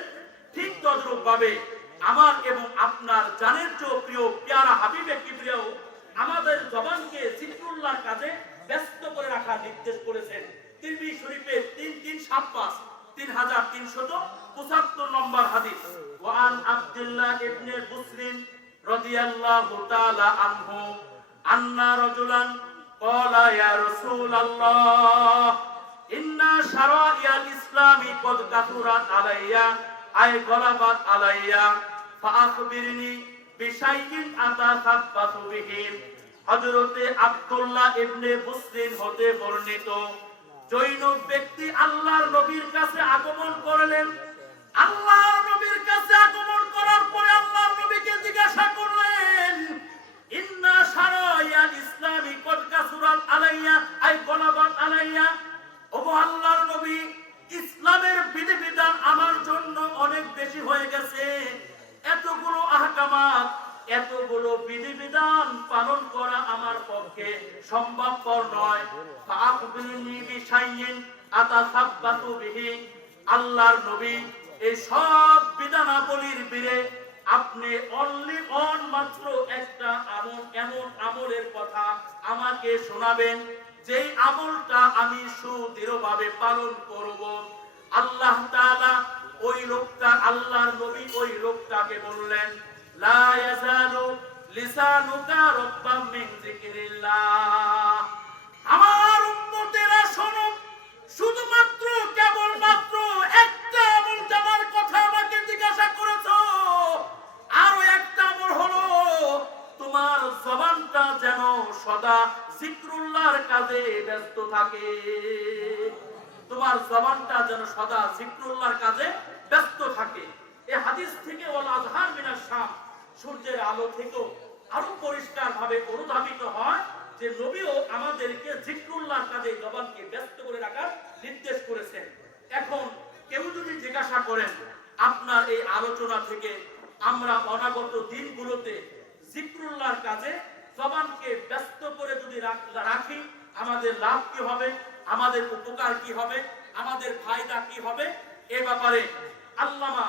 ঠিক তদ্রূপ ভাবে আমার এবং আপনার জানের চেয়ে প্রিয় প্যারা হাবিবে কিবরিয়াও আমাদের জবানকে জিকরুল্লাহর কাজে ব্যস্ত করে রাখার নির্দেশ করেছেন। তিরমিজি শরীফের 3375 3375 নম্বর হাদিস। ওয়ান আব্দুল্লাহ ইবনে বুসরিন রাদিয়াল্লাহু তাআলা আনহু আন্না রাজুলান ক্বালা ইয়া রাসূলুল্লাহ ইন্না শারাইআল ইসলামি কদ কাসুরাত আলাইয়া আই গলাবাত আলাইয়া ফাআখবিরনি বিশাইইন আতাসাব্বাতু বিহি। হযরতে আব্দুল্লাহ ইবনে বুসরিন হতে বর্ণিত, জৈনব ব্যক্তি আল্লাহর নবীর কাছে আগমন করলেন। আল্লাহর নবীর কাছে আগমন করার পরে আল্লাহর নবীকে জিজ্ঞাসা করলেন, ইন্না শারাইয়াল ইসলামি কদ কাসুরাত আলাইয়া আই গলাবাত আলাইয়া। ওগো আল্লাহর নবী, ইসলামের বিধিবিধান আমার জন্য অনেক বেশি হয়ে গেছে। এতগুলো আহকামাত, এতগুলো বিধিবিধান পালন করা আমার পক্ষে সম্ভবপর নয়। ফাআখবিরনি বিশাইইন আতাসাব্বাতু বিহি। আল্লাহর নবী এই সব বিধানাবলীর বীরে আপনি অনলি অন মাত্র একটা এমন আমলের কথা আমাকে শোনাবেন, যেই আমলটা আমি সুদৃঢ়ভাবে পালন করব। আল্লাহ তাআলা ওই লোকটা, আল্লাহর নবী ওই লোকটাকে বললেন, লা ইয়াজালু লিসানুকা রাব্বাম মিন যিকরিল্লাহ। আমার উম্মতেরা শোনো, শুধুমাত্র কেবলমাত্র একটা আমল জানার কথা আমাকে জিজ্ঞাসা করেছো। আরো একটা আমল হলো তোমার জবানটা যেন সদা জিকরুল্লাহর কাজে ব্যস্ত থাকে। তোমার জবানটা যেন সদা জিকরুল্লাহর কাজে ব্যস্ত থাকে। এই হাদিস থেকে ওয়াল আযহার মিনাশ শাম, সূর্যের আলো থেকে আরো পরিষ্কার ভাবে অনুধাবিত হয় যে নবীও আমাদেরকে জিকরুল্লাহর কাজে জবানকে ব্যস্ত করে রাখার নির্দেশ করেছেন। এখন কেউ যদি জিজ্ঞাসা করেন, আপনার এই আলোচনা থেকে আমরা অনাগত দিনগুলোতে জিকরুল্লাহর কাজে জবানকে ব্যস্ত করে যদি রাখি, আমাদের লাভ কি হবে, আমাদের উপকার কি হবে, আমাদের ফায়দা কি হবে, এই ব্যাপারে আল্লামা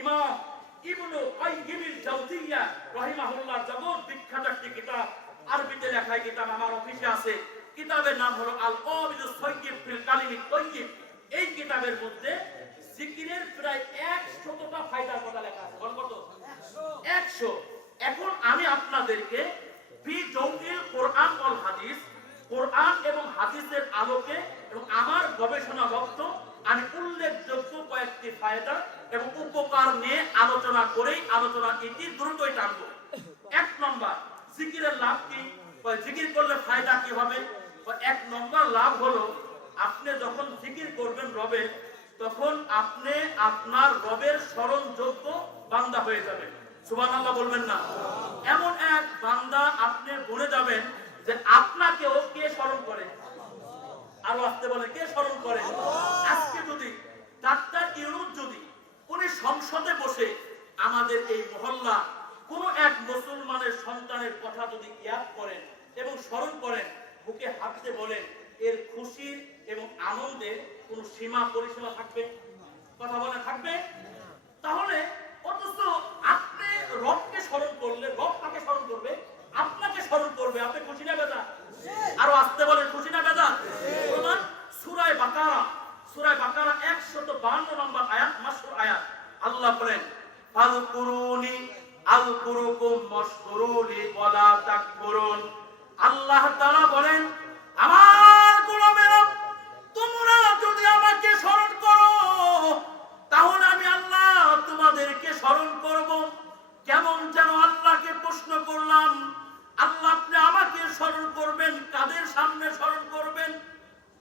ইমাম ইবনু কাইয়িমিল জাওজিয়্যা রাহিমাহুল্লাহর জগৎ বিখ্যাত একটি কিতাব, আরবিতে লেখা কিতাব আমার অফিসে আছে। কিতাবের নাম হলো আল কাবিলুস সাইয়্যিব ফিল কালিমিত তাইয়্যিব। এই কিতাবের মধ্যে জিকিরের প্রায় 100টা ফায়দার কথা লেখা আছে। কত? 100। এখন আমি আপনাদেরকে ফি জাওমিল কোরআন ওয়াল হাদিস, কোরআন এবং হাদিসের আলোকে এবং আমার গবেষণাগত আমি উল্লেখযোগ্য কয়েকটি ফায়দা এবং উপকার নিয়ে আলোচনা করেই আলোচনা ইতি দ্রুতই টানবো। 1 নম্বর, জিকিরের লাভ কি? জিকির করলে ফায়দা কি হবে? 1 নম্বর লাভ হলো, আপনি যখন জিকির করবেন রবের, তখন আপনি আপনার রবের স্মরণযোগ্য বান্দা হয়ে যাবেন। সুবহানাল্লাহ বলবেন না? এমন এক বান্দা আপনি বনে যাবেন যে আপনাকেও কে স্মরণ করে। আরো আসতে বলে, কে স্মরণ করে? আজকে যদি ডাক্তার ইউনুস যদি উনি সংসদে বসে আমাদের এই মহল্লা কোন এক মুসলমানের সন্তানের কথা যদি ইয়াদ করেন এবং স্মরণ করেন, বুকে হাত দিয়ে বলেন, এর খুশির এবং আনন্দের কোনো সীমা পরিসীমা থাকবে? কথা বলে থাকবে? তাহলে অথচ আপনি রবকে স্মরণ করলে রব কাকে স্মরণ করবে? আপনাকে স্মরণ করবে। আপনি খুশি না বেজার? আরো আসতে বলেন, খুশি না বেজার? প্রমাণ সূরা বাকারা, সূরা বাকারা 152 নম্বর আয়াত, মাসুর আয়াত। আল্লাহ বলেন, ফাযকুরুনি আযকুরুকুম ওয়াশকুরুলি ওয়ালা তাকফুরুন। আল্লাহ তাআলা বলেন, আমার গোলামেরা, তোমরা যদি আমাকে স্মরণ করো তাহলে আমি আল্লাহ তোমাদেরকে স্মরণ করব। কেমন যেন আল্লাহকে প্রশ্ন করলাম, আল্লাহ আপনি আমাকে স্মরণ করবেন, কাদের সামনে স্মরণ করবেন?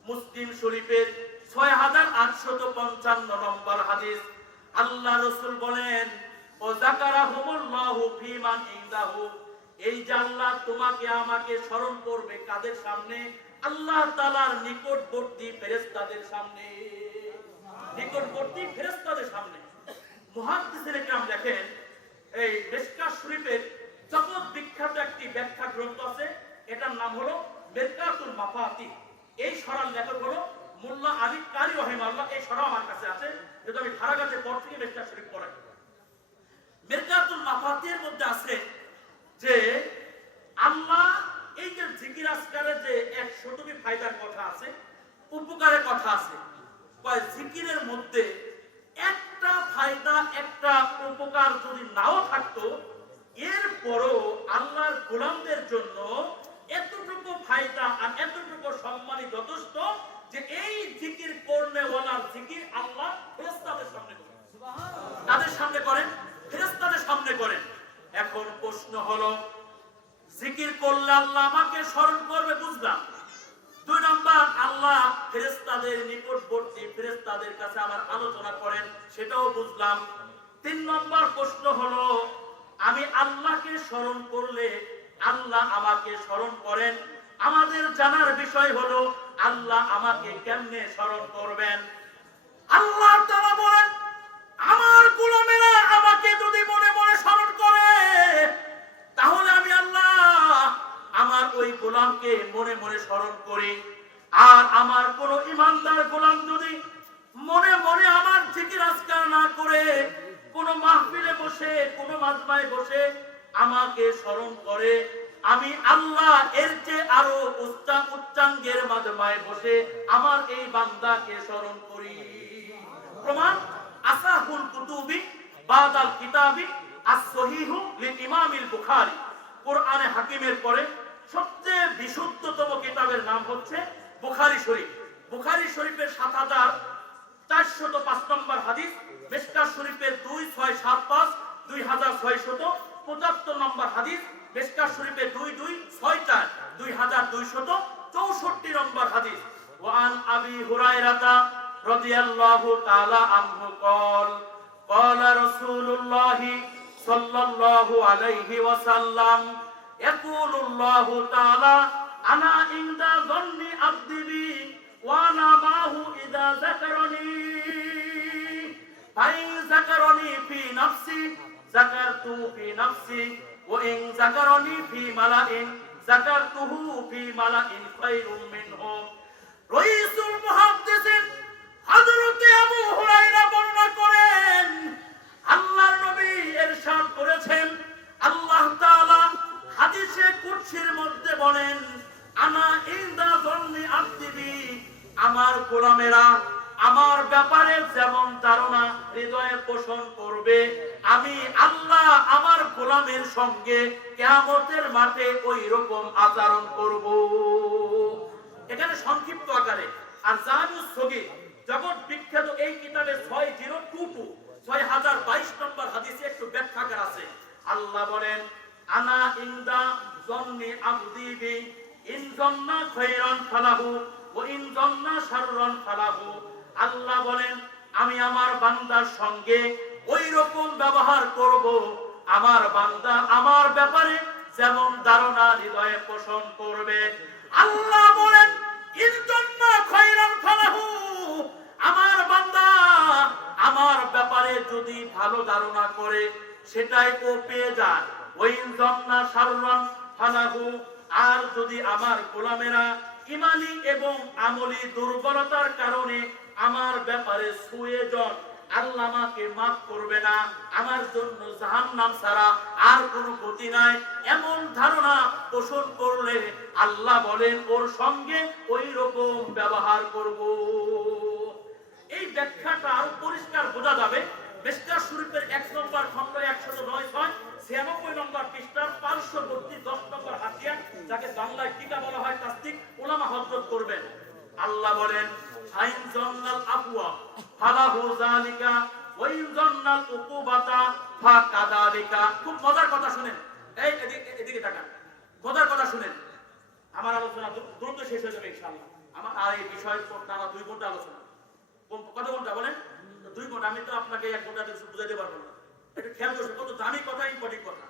মুসলিম শরীফের 6855 নম্বর হাদিস। আল্লাহ রাসূল বলেন, ও যাকারাহুমুল্লাহু ফীমান ইনদাহু। এই যে আল্লাহ তোমাকে আমাকে স্মরণ করবে কাদের সামনে? আল্লাহ তাআলার নিকটবর্তী ফেরেশতাদের সামনে। নিকটবর্তী ফেরেশতাদের সামনে। মুহাদ্দিসিনে কিরাম লেখেন, এই মিশকাত শরীফের জগৎ বিখ্যাত একটি ব্যাখ্যা গ্রন্থ আছে, এটার নাম হলো মিরকাতুল মাফাতিহ। এই সরার লেখক হলো মোল্লা আলী কারি রাহিমাহুল্লাহ। এই সরা আমার কাছে আছে, যেটা আমি ধারাগাতের পর থেকে মিশকাত শরীফ পড়াই। মিরকাতুল মাফাতিহের মধ্যে আছে যে আল্লাহ এই যে জিকির আজকারের যে 100টি ফায়দার কথা আছে, উপকারের কথা আছে, জিকিরের মধ্যে একটা ফায়দা, একটা উপকার যদি নাও থাকতো, এরপরও আল্লাহর গোলামদের জন্য এতটুকু ফায়দা আর এতটুকু সম্মানই যথেষ্ট যে এই জিকির করনেওয়ালার জিকির আল্লাহ ফেরেশতাদের সামনে করেন। তাদের সামনে করেন, ফেরেশতাদের সামনে করেন। এখন প্রশ্ন হলো, জিকির করলে আল্লাহ আমাকে স্মরণ করবে, বুঝলাম। 2 নম্বর, আল্লাহ আল্লাহ ফেরেশতাদের নিকটবর্তী ফেরেশতাদের কাছে আমার আলোচনা করেন, সেটাও বুঝলাম। 3 নম্বর প্রশ্ন হলো, আমি আল্লাহকে স্মরণ করলে আল্লাহ আমাকে স্মরণ করেন। আমাদের জানার বিষয় হলো আল্লাহ আমাকে কেমনে স্মরণ করবেন। আল্লাহ তাআলা বলেন, আমার গোলামেরা আমাকে যদি মনে মনে স্মরণ করে, তাহলে আমি আল্লাহ আমার ওই গোলামকে মনে মনে স্মরণ করি। আর আমার কোন ইমানদার গোলাম যদি মনে মনে আমার জিকির আজকার না করে কোন মাহফিলে বসে কোন মাজমায় বসে আমাকে স্মরণ করে, আমি আল্লাহ এর চেয়ে আরো উচ্চাঙ্গের মাজমায় বসে আমার এই বান্দাকে স্মরণ করি। প্রমাণ আসাহুল কুতুবি বাদাল কিতাবি আস-সহিহু লিল ইমামিল বুখারী। কোরআনে হাকিমের পরে সবচেয়ে বিশুদ্ধতম কিতাবের নাম হচ্ছে বুখারী শরীফ। বুখারী শরীফের 7405 নম্বর হাদিস, মিশকাত শরীফের 2675, 2675 নম্বর হাদিস, মিশকাত শরীফের 2264, 2264 নম্বর হাদিস। ওয়ান আবি হুরায়রা রাদিয়াল্লাহু তাআলা আনহু قال قال رسول الله صلى الله عليه وسلم يقول الله تعالى انا عند ظن عبدي بي وانا معه اذا ذكرني فإن ذكرني في نفسي ذكرته في نفسي وإن ذكرني في ملأ ذكرته في ملأ خير منهم। রইসুল মুহাদ্দিসিন হযরত আবু হুরায়রা বর্ণনা করেন, আল্লাহর নবী ইরশাদ করেছেন, আল্লাহ তাআলা হাদিসে কুদসির মধ্যে বলেন, আনা ইনদা যন্নি আবদি বি, আমার গোলামেরা আমার ব্যাপারে যেমন ধারণা হৃদয়ে পোষণ করবে, আমি আল্লাহ আমার গোলামের সঙ্গে কিয়ামতের মাঠে ওই রকম আচরণ করব। এখানে সংক্ষিপ্ত আকারে আর জামিউস সগীর জগৎ বিখ্যাত এই কিতাবে 6022 নম্বর হাদিসে একটু ব্যাখ্যা করা আছে। আল্লাহ বলেন, আনা ইনদা যন্নি আবদি বি ইন যন্না খায়রান ফালাহু ওয়া ইন যন্না শাররান ফালাহু। আল্লাহ বলেন, আমি আমার বান্দার সঙ্গে ওই রকম ব্যবহার করব, আমার বান্দা আমার ব্যাপারে যেমন ধারণা হৃদয়ে পোষণ করবে। আল্লাহ বলেন, ইন যন্না খায়রান ফালাহু, আমার বান্দা আমার ব্যাপারে যদি ভালো ধারণা করে সেটাই ও পেয়ে যায়। ওই যন্না শাররান ফালাহু, আর যদি আমার গোলামেরা ঈমানি এবং আমলি দুর্বলতার কারণে আমার ব্যাপারে ছুঁয়ে যান, আল্লাহ আমাকে মাফ করবে না, আমার জন্য জাহান্নাম ছাড়া আর কোনো গতি নাই, এমন ধারণা পোষণ করলে আল্লাহ বলেন ওর সঙ্গে ওই রকম ব্যবহার করব। এই ব্যাখ্যাটা আরো পরিষ্কার বোঝা যাবে মিশকাত শরীফের 1 নম্বর খণ্ড 109, 96 নম্বর পৃষ্ঠার পার্শ্ববর্তী 10 নম্বর হাসিয়া, যাকে বাংলায় টিকা বলা হয়, তাসদিক উলামা হযরত করবেন। আল্লাহ বলেন, আইন জান্নাল আফওয়া ফালাহু যালিকা ওয়া ইন জান্নাল উকুবাতা ফাকাযালিকা। খুব মজার কথা শুনেন, এই এদিকে তাকান, মজার কথা শুনেন। আমার আলোচনা দ্রুত শেষ হয়ে যাবে ইনশাআল্লাহ। আমার আর এই বিষয় টানা 2 ঘন্টা আলোচনা। কত ঘন্টা বলেন? 2 ঘন্টা। আমি তো আপনাকে 1 ঘন্টা দিয়ে বুঝাইতে পারবো না। এটা খেয়াল করছেন, কত দামি কথা, ইম্পর্টেন্ট কথা।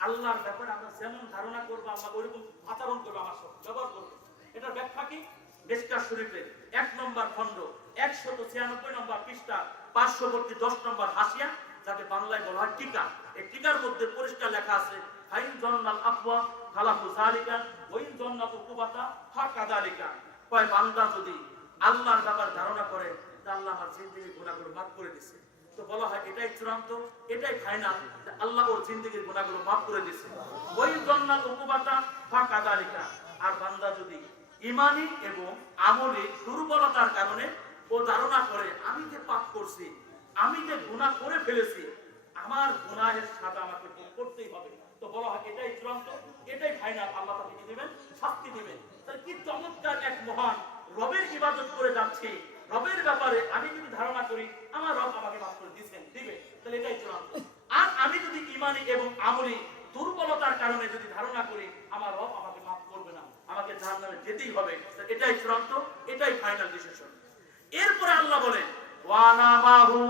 আল্লাহর ব্যাপারে আমরা যেমন ধারণা করবো, আমরা ওইরকম আচরণ করবো, আমার সাথে ব্যবহার করবো। এটার ব্যাখ্যা কি? মিশকাত শরীফের 1 নম্বর খণ্ড 196 নম্বর পৃষ্ঠা পার্শ্ববর্তী 10 নম্বর হাসিয়া, যাকে বাংলায় বলা হয় টিকা। এই টিকার মধ্যে পরিষ্কার লেখা আছে, ফাইন জান্নাল আফওয়া ফালাহু যালিকা ওয়া ইন জান্নাত উকুবাতা ফাকাযালিকা। কয় বান্দা যদি আল্লাহর ব্যাপারে ধারণা করে যে আল্লাহ আমার জিন্দেগির গুনাহগুলো মাফ করে দিয়েছে, তো বলা হয় এটাই চূড়ান্ত, এটাই ফাইনাল, আল্লাহ ওর জিন্দেগির গুনাহগুলো মাফ করে দিয়েছে। ওয়া ইন জান্নাত উকুবাতা ফাকাযালিকা। আর বান্দা যদি ঈমানি এবং আমলি দুর্বলতার কারণে ও ধারণা করে আমি যে পাপ করছি, আমি যে গুনাহ করে ফেলেছি, আমার গুনাহের সাজা আমাকে ভোগ করতেই হবে, তো বলা হয় এটাই চূড়ান্ত, এটাই ফাইনাল, আল্লাহ তাকে কি দিবেন? শাস্তি দিবেন। তাহলে কি চমৎকার এক মহান রবের ইবাদত করে যাচ্ছি, রবের ব্যাপারে আমি যদি ধারণা করি আমার রব আমাকে মাফ করে দিবেন, তাহলে এটাই চূড়ান্ত। আর আমি যদি ঈমানি এবং আমলি দুর্বলতার কারণে যদি ধারণা করি আমার রব আমাকে মাফ করবে না, আমাকে জাহান্নামে খেতেই হবে, এটাই চূড়ান্ত, এটাই ফাইনাল ডিসিশন। এরপরে আল্লাহ বলেন ওয়ানা মাহু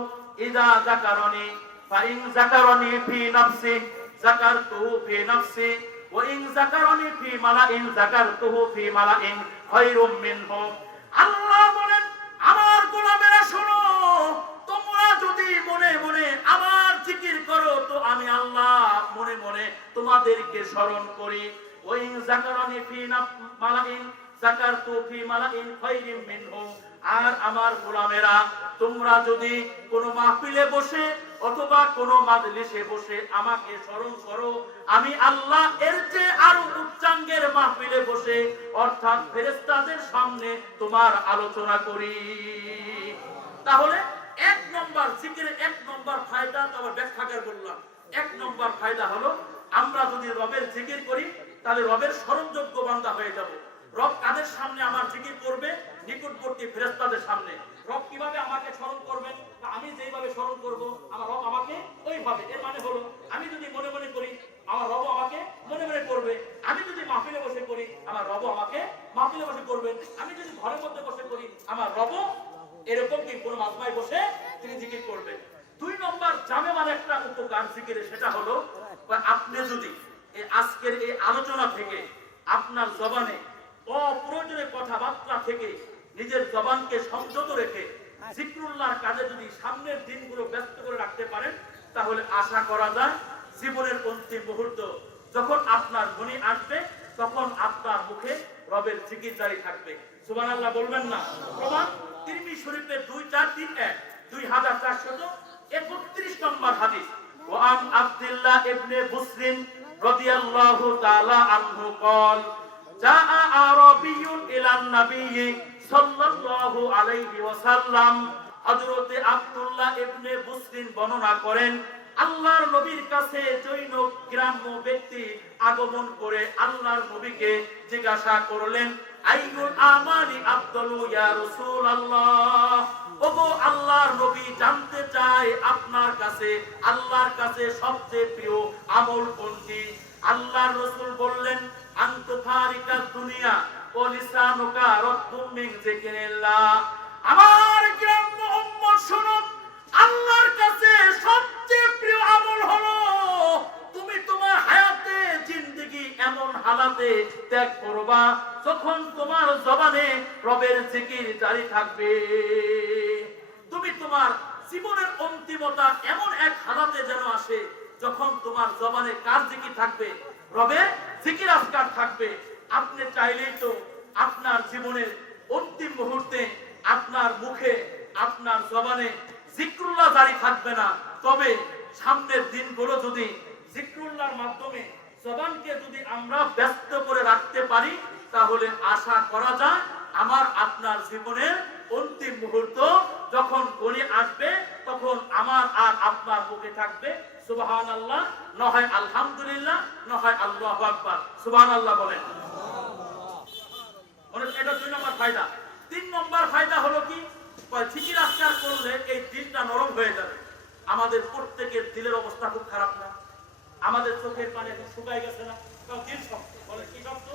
ইযা যাকারানি ফাইন যাকারানি ফি নাফসি যাকারতুহু ফি নাফসি ওয়া ইন যাকারানি ফি মালাইন যাকারতুহু ফি মালাইন খায়রুম মিনহু। আল্লাহ বলেন আমার গোলামেরা শোনো, তোমরা যদি মনে মনে আমার জিকির করো তো আমি আল্লাহ মনে মনে তোমাদেরকে স্মরণ করি। ওয়া ইন যাকারানি ফি মালাইন যাকারতু ফি মালাইন খায়রিম মিনহু। আর আমার গোলামেরা তোমরা যদি কোনো মাহফিলে বসে অথবা কোনো মাজলিসে বসে আমাকে স্মরণ করো, আমি আল্লাহ এর চেয়ে আরো উচ্চাঙ্গের মাহফিলে বসে অর্থাৎ ফেরেশতাদের সামনে তোমার আলোচনা করি। তাহলে এক নম্বর জিকিরের এক নম্বর ফায়দা তো আবার ব্যাখ্যাকার বললাম। এক নম্বর ফায়দা হলো আমরা যদি রবের জিকির করি তাহলে রবের স্মরণযোগ্য বান্দা হয়ে যাব। রব কাদের সামনে আমার জিকির করবে? নিকটবর্তী ফেরেশতাদের সামনে। রব কিভাবে আমাকে স্মরণ করবেন? আমি যেইভাবে স্মরণ করব আমার রব আমাকে ওইভাবে। এর মানে হলো আমি যদি মনে মনে করি আমার রব আমাকে মনে মনে করবে। আমি যদি মাহফিলে বসে করি আমার রব আমাকে মাহফিলে বসে করবেন। আমি যদি ঘরের মধ্যে বসে করি আমার রব এরকম কি কোন মাজমায় বসে তিনি জিকির করবেন। দুই নম্বর জামেমার একটা উপকার জিকিরে, সেটা হলো আপনি যদি এই আজকের এই আলোচনা থেকে আপনার জবানে অপ্রয়োজনীয় কথাবার্তা থেকে নিজের জবানকে সংযত রেখে জিকরুল্লাহর কাজে যদি সামনের দিনগুলো ব্যস্ত করে রাখতে পারেন তাহলে আশা করা যায় জীবনের অন্তিম মুহূর্ত যখন আপনার মনে আসবে তখন আপনার মুখে রবের জিকির জারি থাকবে। সুবহানাল্লাহ বলবেন না? প্রমাণ তিরমিজি শরীফের 2431 নম্বর হাদিস। ওয়ান আব্দুল্লাহ ইবনে বুসরিন রাদিয়াল্লাহু তাআলা আনহু قال جاء عربي الى النبي صلى الله عليه وسلم। হযরত আব্দুল্লাহ ইবনে বুসরিন বর্ণনা করেন আল্লাহর নবীর কাছে জৈনক গ্রাম্য ব্যক্তি আগমন করে আল্লাহর নবীকে জিজ্ঞাসা করলেন আইয়ুল আমালি আফদালু ইয়া রাসূলুল্লাহ। ওগো আল্লাহর নবী, জানতে চাই আপনার কাছে আল্লাহর কাছে সবচেয়ে প্রিয় আমল কোনটি? আল্লাহর রাসূল বললেন আনতু ফারিকাত দুনিয়া ও লিসানুকা রাদ্দুম মিন যিকরিল্লাহ। আমার গ্রাম্য উম্মত শুনো, আল্লাহর কাছে সবচেয়ে প্রিয় আমল হলো তুমি তোমার হায়াতে জিন্দেগি এমন হালাতে ত্যাগ করবা যখন তোমার জবানে রবের জিকির জারি থাকবে। তুমি তোমার জীবনের অন্তিমতা এমন এক হালাতে যেন আসে যখন তোমার জবানে কার জিকির থাকবে? রবের জিকির আজকার থাকবে। আপনি চাইলেই তো আপনার জীবনের অন্তিম মুহূর্তে আপনার মুখে আপনার জবানে জিকরুল্লাহ জারি থাকবে না। তবে সামনের দিনগুলো যদি জিকরুল্লাহর মাধ্যমে জবানকে যদি আমরা ব্যস্ত করে রাখতে পারি তাহলে আশা করা যায় আমার আপনার জীবনের অন্তিম মুহূর্ত যখন গড়িয়ে আসবে তখন আমার আর আপনার মুখে থাকবে সুবহানাল্লাহ, নয় আলহামদুলিল্লাহ, নয় আল্লাহু আকবার। সুবহানাল্লাহ বলেন। এটা দুই নম্বর ফায়দা। তিন নম্বর ফায়দা হলো কি? জিকির আজকার করলে এই দিলটা নরম হয়ে যাবে। আমাদের প্রত্যেকের দিলের অবস্থা খুব খারাপ না? আমাদের চোখের পানি এখন শুকায় গেছে না? দিল শক্ত। বলে কি শক্ত?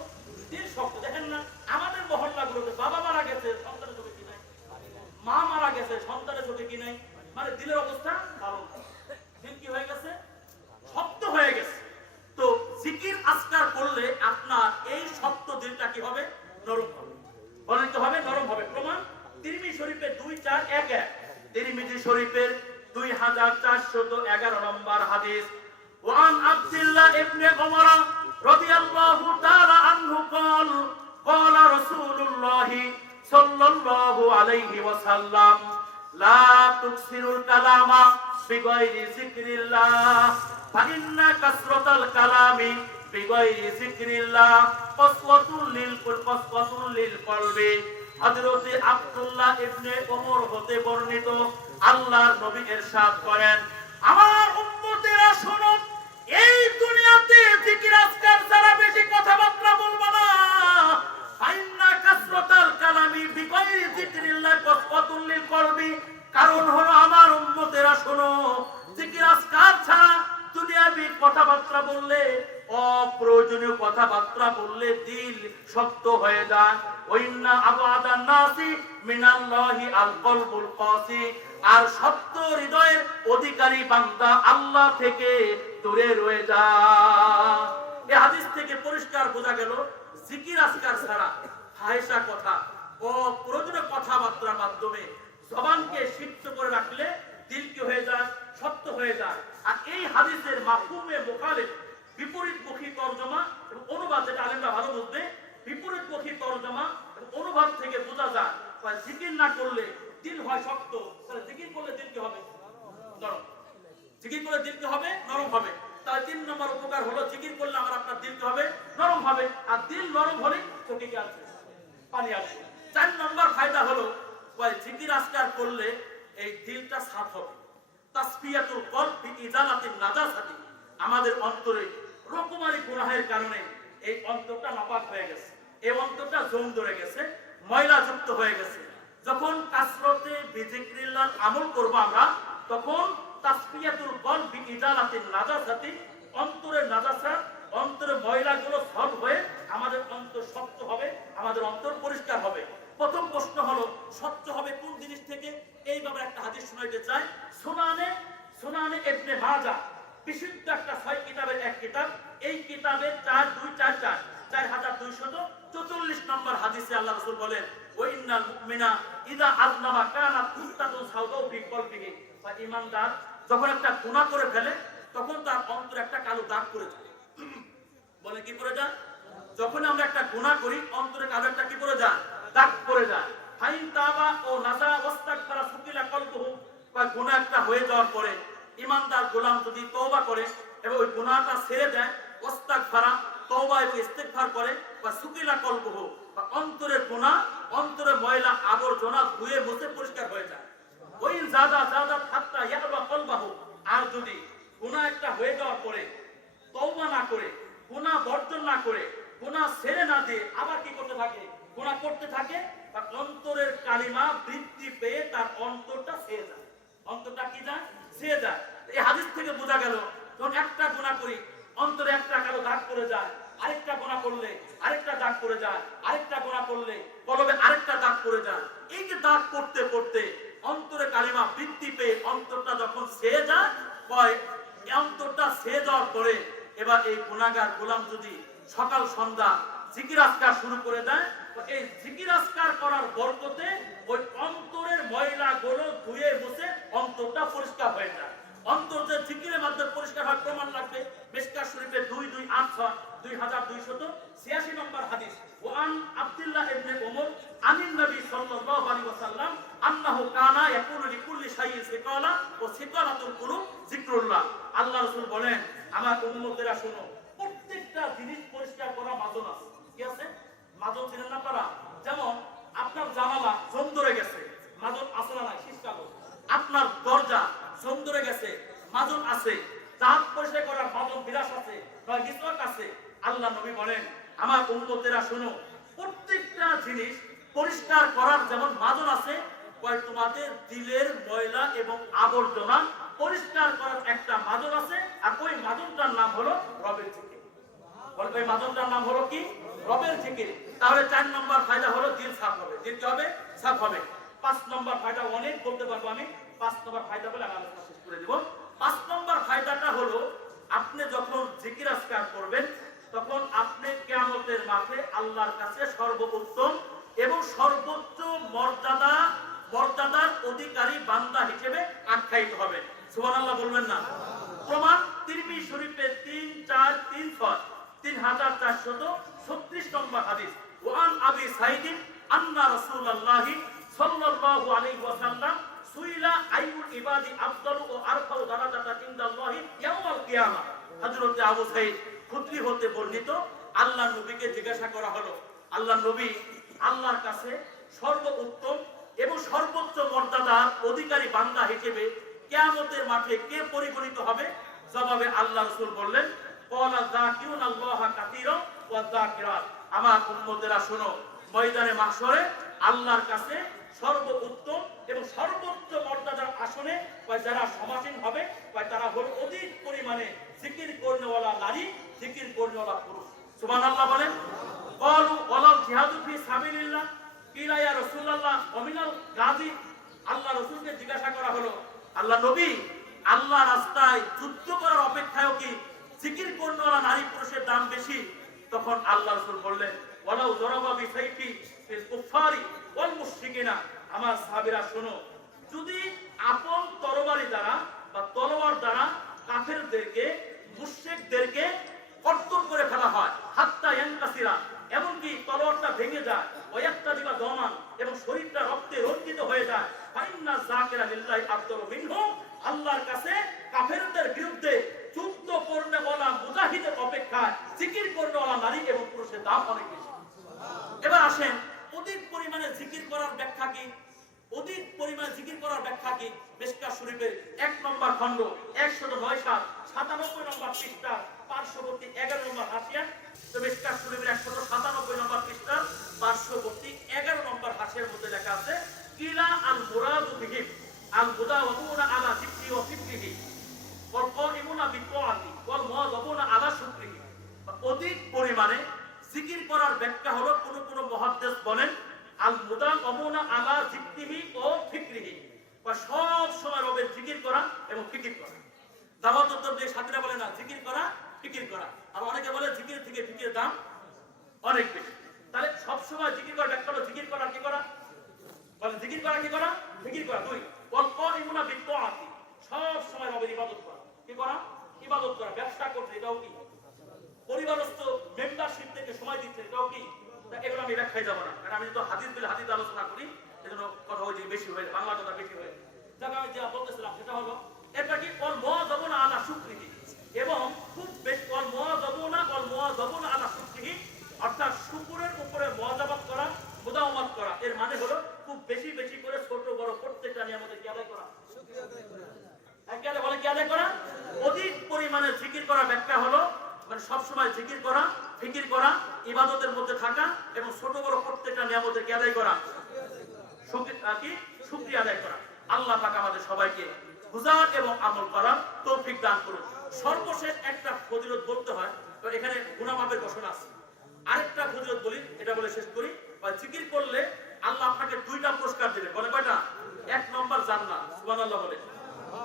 দিল শক্ত। দেখেন না আমাদের মহল্লাগুলোতে বাবা মারা গেছে সন্তানের চোখে কি নাই, মা মারা গেছে সন্তানের চোখে কি নাই, মানে দিলের অবস্থা ভালো না। দিল কি হয়ে গেছে? শক্ত হয়ে গেছে। তো জিকির আজকার করলে আপনার এই শক্ত দিলটা কি হবে? নরম হবে। বলেন তো হবে? নরম হবে। প্রমাণ তিরমিজি শরীফের 2411, তিরমিজি শরীফের 2411 নম্বর হাদিস। ওয়ান আব্দুল্লাহ ইবনে উমর রাদিয়াল্লাহু তাআলা আনহু قال قال رسول الله صلى الله عليه وسلم لا تكثروا الكلام بغير ذكر الله فإن كثرة الكلام بغير ذكر الله قسوة للقلب। হযরত আব্দুল্লাহ ইবনে ওমর হতে বর্ণিত আল্লাহর নবী ইরশাদ করেন আমার উম্মতেরা শোনো, এই দুনিয়াতে জিকির আজকার ছাড়া বেশি কথাবার্তা বলবা না। ফাইন্না কাসরাতাল কালামি বিগাইরি যিকরিল্লাহ কাসওয়াতুল লিল কলবি। কারণ হলো আমার উম্মতেরা শোনো, জিকির আজকার ছাড়া দুনিয়াবি কথাবার্তা বললে, অপ্রয়োজনীয় কথাবার্তা বললে করলে দিল শক্ত হয়ে যায়। ওয়াইন্না আবাদান নাসি মিনাল্লাহি আল কলবুল কাসি, আর শক্ত হৃদয়ের অধিকারী বান্দা আল্লাহ থেকে দূরে রয়ে যায়। এই হাদিস থেকে পরিষ্কার বোঝা গেল জিকির আজকার ছাড়া ফাহিশা কথা ও প্রয়োজনীয় কথাবার্তার মাধ্যমে জবানকে সিক্ত করে রাখলে দিল কি হয়ে যায়, শক্ত হয়ে যায়। আর এই হাদিসের মাফহুমে মুখালিফ, বিপরীতমুখী তরজমা এবং অনুবাদ, যেটা আলেমরা ভালো বুঝবে, বিপরীতমুখী তরজমা এবং অনুবাদ থেকে বোঝা যায় জিকির না করলে দিল হয় শক্ত, তাহলে জিকির করলে দিল কি হবে, নরম। জিকির করলে দিল কি হবে, নরম হবে। তাহলে 3 নম্বর উপকার হলো জিকির করলে আমার আপনার দিল কি হবে, নরম হবে। আর দিল নরম হলে চোখে কি আসবে, পানি আসবে। 4 নম্বর ফায়দা হলো জিকির আজকার করলে এই দিলটা সাফ হবে। তাসফিয়াতুল কলব বিইজালাতিন নাজাসাতি, আমাদের অন্তরে রকমারি গুনাহের কারণে এই অন্তরটা নাপাক হয়ে গেছে, এই অন্তরটা জং ধরে গেছে, ময়লা যুক্ত হয়ে গেছে। যখন কাসরতে বিজিক্রিল্লাহ আমল করব আমরা, তখন তাসফিয়াতুল কলব বিইজালাতিন নাজাসাতি, অন্তরের নাজাসাত, অন্তরের ময়লাগুলো সলভ হয়ে আমাদের অন্তর স্বচ্ছ হবে, আমাদের অন্তর পরিষ্কার হবে। প্রথম প্রশ্ন হলো স্বচ্ছ হবে কোন জিনিস থেকে? এই ব্যাপারে একটা হাদিস শোনাইতে চাই। সুনানে ইবনে মাজাহ, বিশুদ্ধ একটা 6 কিতাবের এক কিতাব। এই কিতাবে 4244 নম্বর হাদিসে আল্লাহ রাসূল বলেন, ওয়া ইন্নাল মুমিনা ইযা আযনাবা কানাত কুত্তাতুন সাওদাউ ফি কলবিহি, বা ঈমানদার যখন একটা গুনাহ করে ফেলে তখন তার অন্তরে একটা কালো দাগ পড়ে যায়। বলে কি পড়ে যায়? যখন আমরা একটা গুনাহ করি অন্তরে কালো একটা কি পড়ে যায়, দাগ পড়ে যায়। ফাইন তাবা ও নাজা ওয়াস্তাগফারা সুকিলা কলবুহু, বা গুনাহ একটা হয়ে যাওয়ার পরে ঈমানদার গোলাম যদি তওবা করে এবং ওই গুনাহটা ছেড়ে দেয়, ওয়াস্তাগফারা, তওবা এবং ইস্তিগফার করে, বা সুকিলা কলবুহু, বা অন্তরের গুনাহ, অন্তরের ময়লা আবর্জনা ধুয়ে মুছে পরিষ্কার হয়ে যায়। ওই জাদা হাত্তা ইয়াবা কলবাহু, আর যদি গুনাহ একটা হয়ে যাওয়ার পরে তওবা না করে, গুনাহ বর্জন না করে, গুনাহ ছেড়ে না দিয়ে আবার কি করতে থাকে, গুনাহ করতে থাকে, বা অন্তরের কালিমা বৃদ্ধি পেয়ে তার অন্তরটা ছেয়ে যায়। অন্তরটা কি যায়, ছেয়ে যায়। এই হাদিস থেকে বোঝা গেল যখন একটা গুনাহ করি অন্তরে একটা কালো দাগ পড়ে যায়, আরেকটা গুনাহ করলে আরেকটা দাগ পড়ে যায়, আরেকটা গুনাহ করলে কলবে আরেকটা দাগ পড়ে যায়। এই যে দাগ পড়তে পড়তে অন্তরে কালিমা বৃদ্ধি পেয়ে অন্তরটা যখন ছেয়ে যায়, অন্তরটা ছেয়ে যাওয়ার পরে এবার এই গুনাহগার গোলাম যদি সকাল সন্ধ্যা জিকির আজকার শুরু করে দেয়, এই জিকির আজকার করার বরকতে ওই অন্তরের ময়লাগুলো ধুয়ে মুছে অন্তরটা পরিষ্কার হয়ে যায়। অন্তর যে জিকিরের মাধ্যমে পরিষ্কার হয় প্রমাণ লাগবে মিশকাত শরীফে 2286 নম্বর হাদিস। ওয়ান আব্দুল্লাহ ইবনে উমর আনিন নবী সাল্লাল্লাহু আলাইহি ওয়াসাল্লাম আন্নাহু কানা ইয়াকুলু লিকুল্লি শাইইন সিকালা ওয়া সিকালাতুল কুলুব যিকরুল্লাহ। আল্লাহ রাসূল বলেন, আমার উম্মতেরা শোনো, প্রত্যেকটা জিনিস পরিষ্কার করা মাজন আছে। কি আছে? মাজন চিনেন না আপনারা? যেমন আপনার জানালা জং ধরে গেছে, মাজন আছে না নাই? শীতকালে আপনার দরজা জং ধরে গেছে, মাজন আছে। দাঁত পরিষ্কার করার মাজন বিরাস আছে, নয় মিসওয়াক আছে। আল্লাহ নবী বলেন, আমার উম্মতেরা শোনো, প্রত্যেকটা জিনিস পরিষ্কার করার যেমন মাজন আছে, তোমাদের দিলের ময়লা এবং আবর্জনা পরিষ্কার করার একটা মাজন আছে। আর ওই মাজনটার নাম হলো রবের জিকির। ওই মাজনটার নাম হলো কি? রবের জিকির। তাহলে 4 নম্বর ফায়দা হলো দিল সাফ হবে। দিল কি হবে? সাফ হবে। 5 নম্বর ফায়দা অনেক বলতে পারবো আমি, 5 নম্বর ফায়দা বলে আমি আলোচনা শেষ করে দিব। 5 নম্বর ফায়দাটা হলো, আপনি যখন জিকির আজকার করবেন তখন আপনি কিয়ামতের মাঠে আল্লাহর কাছে সর্বোত্তম এবং সর্বোচ্চ মর্যাদার অধিকারী বান্দা হিসেবে আখ্যায়িত হবে। সুবহানাল্লাহ বলবেন না? প্রমাণ তিরমিজি শরীফে 3436 নম্বর হাদিস। ওয়ান আবি সাঈদ আন্না রাসূলুল্লাহ সাল্লাল্লাহু আলাইহি ওয়াসাল্লাম সুইলা আইয়ুল ইবাদি আফদালু ওয়া আরফাউ দারাজাতান ইনদাল্লাহি ইয়াউমাল কিয়ামাহ। হযরত আবু সাঈদ খুদরি হতে বর্ণিত, আল্লাহর নবীকে জিজ্ঞাসা করা হলো, আল্লাহর নবী, আল্লাহর কাছে সর্বোত্তম এবং সর্বোচ্চ মর্যাদার অধিকারী বান্দা হিসেবে কিয়ামতের মাঠে কে পরিগণিত হবে? জবাবে আল্লাহ রাসূল বললেন, ক্বালা যাকিরুনাল্লাহা কাসীরান ওয়া যাকিরাত। আমার উম্মতেরা শোনো, ময়দানে মাহশরে আল্লাহর কাছে সর্বোত্তম এবং সর্বোচ্চ মর্যাদার আসনে যারা সমাসীন হবে তারা হলো অধিক পরিমাণে জিকির করনেওয়ালা নারী, জিকির করনেওয়ালা পুরুষ। সুবহানাল্লাহ বলেন। জিহাদু ফি সাবিলিল্লাহ কিলা ইয়া রাসূলুল্লাহ ওমিনাল গাজী। আল্লাহ রাসূলকে জিজ্ঞাসা করা হলো, আল্লাহ নবী, আল্লাহ রাস্তায় যুদ্ধ করার অপেক্ষায়ও কি জিকির করনেওয়ালা নারী পুরুষের দাম বেশি? তখন আল্লাহ রাসূল বললেন, ওয়ালাউ যরাবা বিসাইফি ফিল কুফারি ওয়াল মুশরিকিনা। আমার সাহাবীরা শোনো, যদি আপন তরবারি দ্বারা বা তলোয়ার দ্বারা কাফেরদেরকে মুশরিকদেরকে কর্তন করে ফেলা হয়, হাত্তা ইয়ানকাসিরা, এমনকি তলোয়ারটা ভেঙে যায়, ওয়ায়াক্তাদিবা দমান, এবং শরীরটা রক্তে রঞ্জিত হয়ে যায়, ফাইন্না যাকিরা লিল্লাহি আফদালু মিনহুম, আল্লাহর কাছে কাফেরদের বিরুদ্ধে যুদ্ধ করনেওয়ালা মুজাহিদের অপেক্ষা জিকির করনেওয়ালা নারী এবং পুরুষের দাম অনেক বেশি। এবার আসেন, অধিক পরিমাণে জিকির করার ব্যাখ্যা কি? অধিক পরিমাণে জিকির করার ব্যাখ্যা কি? মিশকাত শরীফের 1 নম্বর খণ্ড 109 97 নম্বর পৃষ্ঠা পার্শ্ববর্তী 11 নম্বর হাসিয়া। তো মিশকাত শরীফের 197 নম্বর পৃষ্ঠা পার্শ্ববর্তী 11 নম্বর হাসিয়ার মধ্যে লেখা আছে, কিলা আল মুরাদু বিহিম আল মুদাওয়ামুনা আলা যিকরি ওয়া ফিকরিহি ওয়াল কাইমুনা বিত্তাআতি ওয়াল মুওয়াযাবুনা আলা শুকরিহি। অধিক পরিমাণে জিকির করার ব্যাখ্যা হলো, কোন কোন মুহাদ্দিস বলেন আল মুদাওয়ামুনা আলা যিকরিহি ও ফিকরিহি, বা সব সময় রবের জিকির করা এবং ফিকির করা। দাওয়াত উদ্যোগ যে সাথীরা বলে না জিকির করা ফিকির করা, আর অনেকে বলে জিকির থেকে ফিকিরের দাম অনেক বেশি। তাহলে সব সময় জিকির করার ব্যাখ্যা হলো জিকির করা কি করা? বলেন জিকির করা কি করা? ফিকির করা। 2 ওয়াল কাইমুনা বিত্তাআতি, সব সময় রবের ইবাদত করা। কি করা? ইবাদত করা। ব্যবসা করতে, এটাও কি? পরিবারস্থ মেম্বারশিপ থেকে সময় দিচ্ছে, এটাও কি? এগুলো আমি ব্যাখ্যায় যাব না, কারণ আমি তো হাদিস বিল হাদিস আলোচনা করি, এজন্য কথা ওই যে বেশি হয়ে বাংলা কথা বেশি হয়ে যাক। আমি যা বলতেছিলাম সেটা হলো, এটা কি ওয়াল মুওয়াযাবুনা আলা শুকরিহি, এবং খুব বেশি ওয়াল মুওয়াযাবুনা আলা শুকরিহি, অর্থাৎ শুকরের উপরে মুওয়াযাবাত করা, মুদাওয়ামাত করা। এর মানে হলো খুব বেশি বেশি করে ছোট বড় প্রত্যেকটা নিয়ামতের কি আদায় করা, শুকরিয়া আদায় করা। একেবারে বলে কি আদায় করা? অধিক পরিমাণে জিকির করার ব্যাখ্যা হলো মানে সব সময় জিকির করা, ফিকির করা, ইবাদতের মধ্যে থাকা, এবং ছোট বড় প্রত্যেকটা নিয়ামতের কি আদায় করা, শুকরিয়া আদায় করা। আল্লাহ পাক আমাদের সবাইকে বুঝার এবং আমল করার তৌফিক দান করুন। সর্বশেষ একটা ফজিলত বলতে হয়, তো এখানে গুনাহ মাফের ঘোষণা আছে। আরেকটা ফজিলত বলি, এটা বলে শেষ করি। জিকির করলে আল্লাহ আপনাকে 2টা পুরস্কার দেবে। বলে কয়টা? 1 নম্বর জান্নাত, সুবহানাল্লাহ বলে।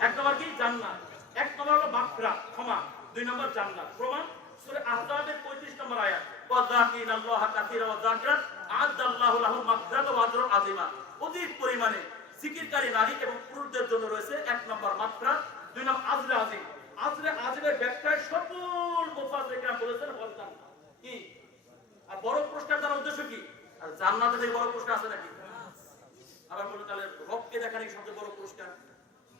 1 নম্বর কি? জান্নাত। 1 নম্বর হলো মাগফিরাত, ক্ষমা। 2 নম্বর জান্নাত। প্রমাণ সূরা আহজাবের 35 নম্বর আয়াত, ওয়া যাকিরাল্লাহা কাসীরা ওয়া যাকিরাত আ'আদাল্লাহু লাহুম মাগফিরাতান ওয়া আজরুন আযীমা। অধিক পরিমাণে জিকিরকারী নারী এবং পুরুষদের জন্য রয়েছে 1 নম্বর মাগফিরাত, 2 নম্বর আজরে আযীম। আজরে আযীমের ব্যাখ্যায় সকল মুফাসসিররা বলেছেন হল জান্নাত। কি? আর বড় পুরস্কার তার উদ্দেশ্য কি? আর জান্নাতে থেকে বড় পুরস্কার আছে নাকি? আবার বলে তাহলে রবকে দেখার এই সবচেয়ে বড় পুরস্কার।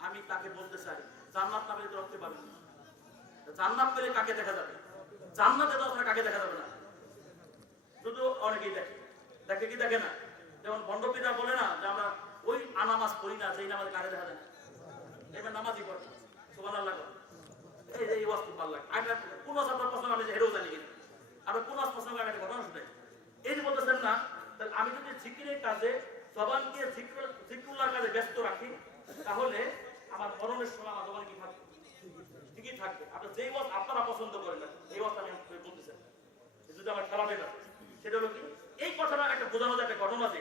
আমি তাকে বলতে চাই, জান্নাত না পেলে রবকে পাবেন না। জান্নাত পেলে কাকে দেখা যাবে? জান্নাতে তো আপনারা কাকে দেখা যাবে না? শুধু অনেকেই দেখে, দেখে কি দেখে না? যেমন ভণ্ডপীরা বলে না যে আমরা ওই নামাজ পড়ি না, যেই নামাজ কারে দেখা যায় না, এবার নামাজই পড়ে সুবহানাল্লাহ। এই ওয়াজ ভালো লাগে। আর কোন ছাত্র প্রশ্ন আমি হেরেও জানি কিনা, আবার কোন প্রশ্ন আমি একটা ঘটনা শুনে এই যে বলতেছেন না, তাহলে আমি যদি জিকিরের কাজে জবানকে জিকরুল্লাহর কাজে ব্যস্ত রাখি, তাহলে আমার মরণের সময় আমার জবান কি থাকবে? ঠিকই থাকবে। আপনার যেই ওয়াজ আপনারা পছন্দ করেন না, এই ওয়াজটা আমি বলতেছি যদি আমার খারাপ হয় না, সেটা হলো কি, এই কথাটা একটা বোঝানো যায় একটা ঘটনা যে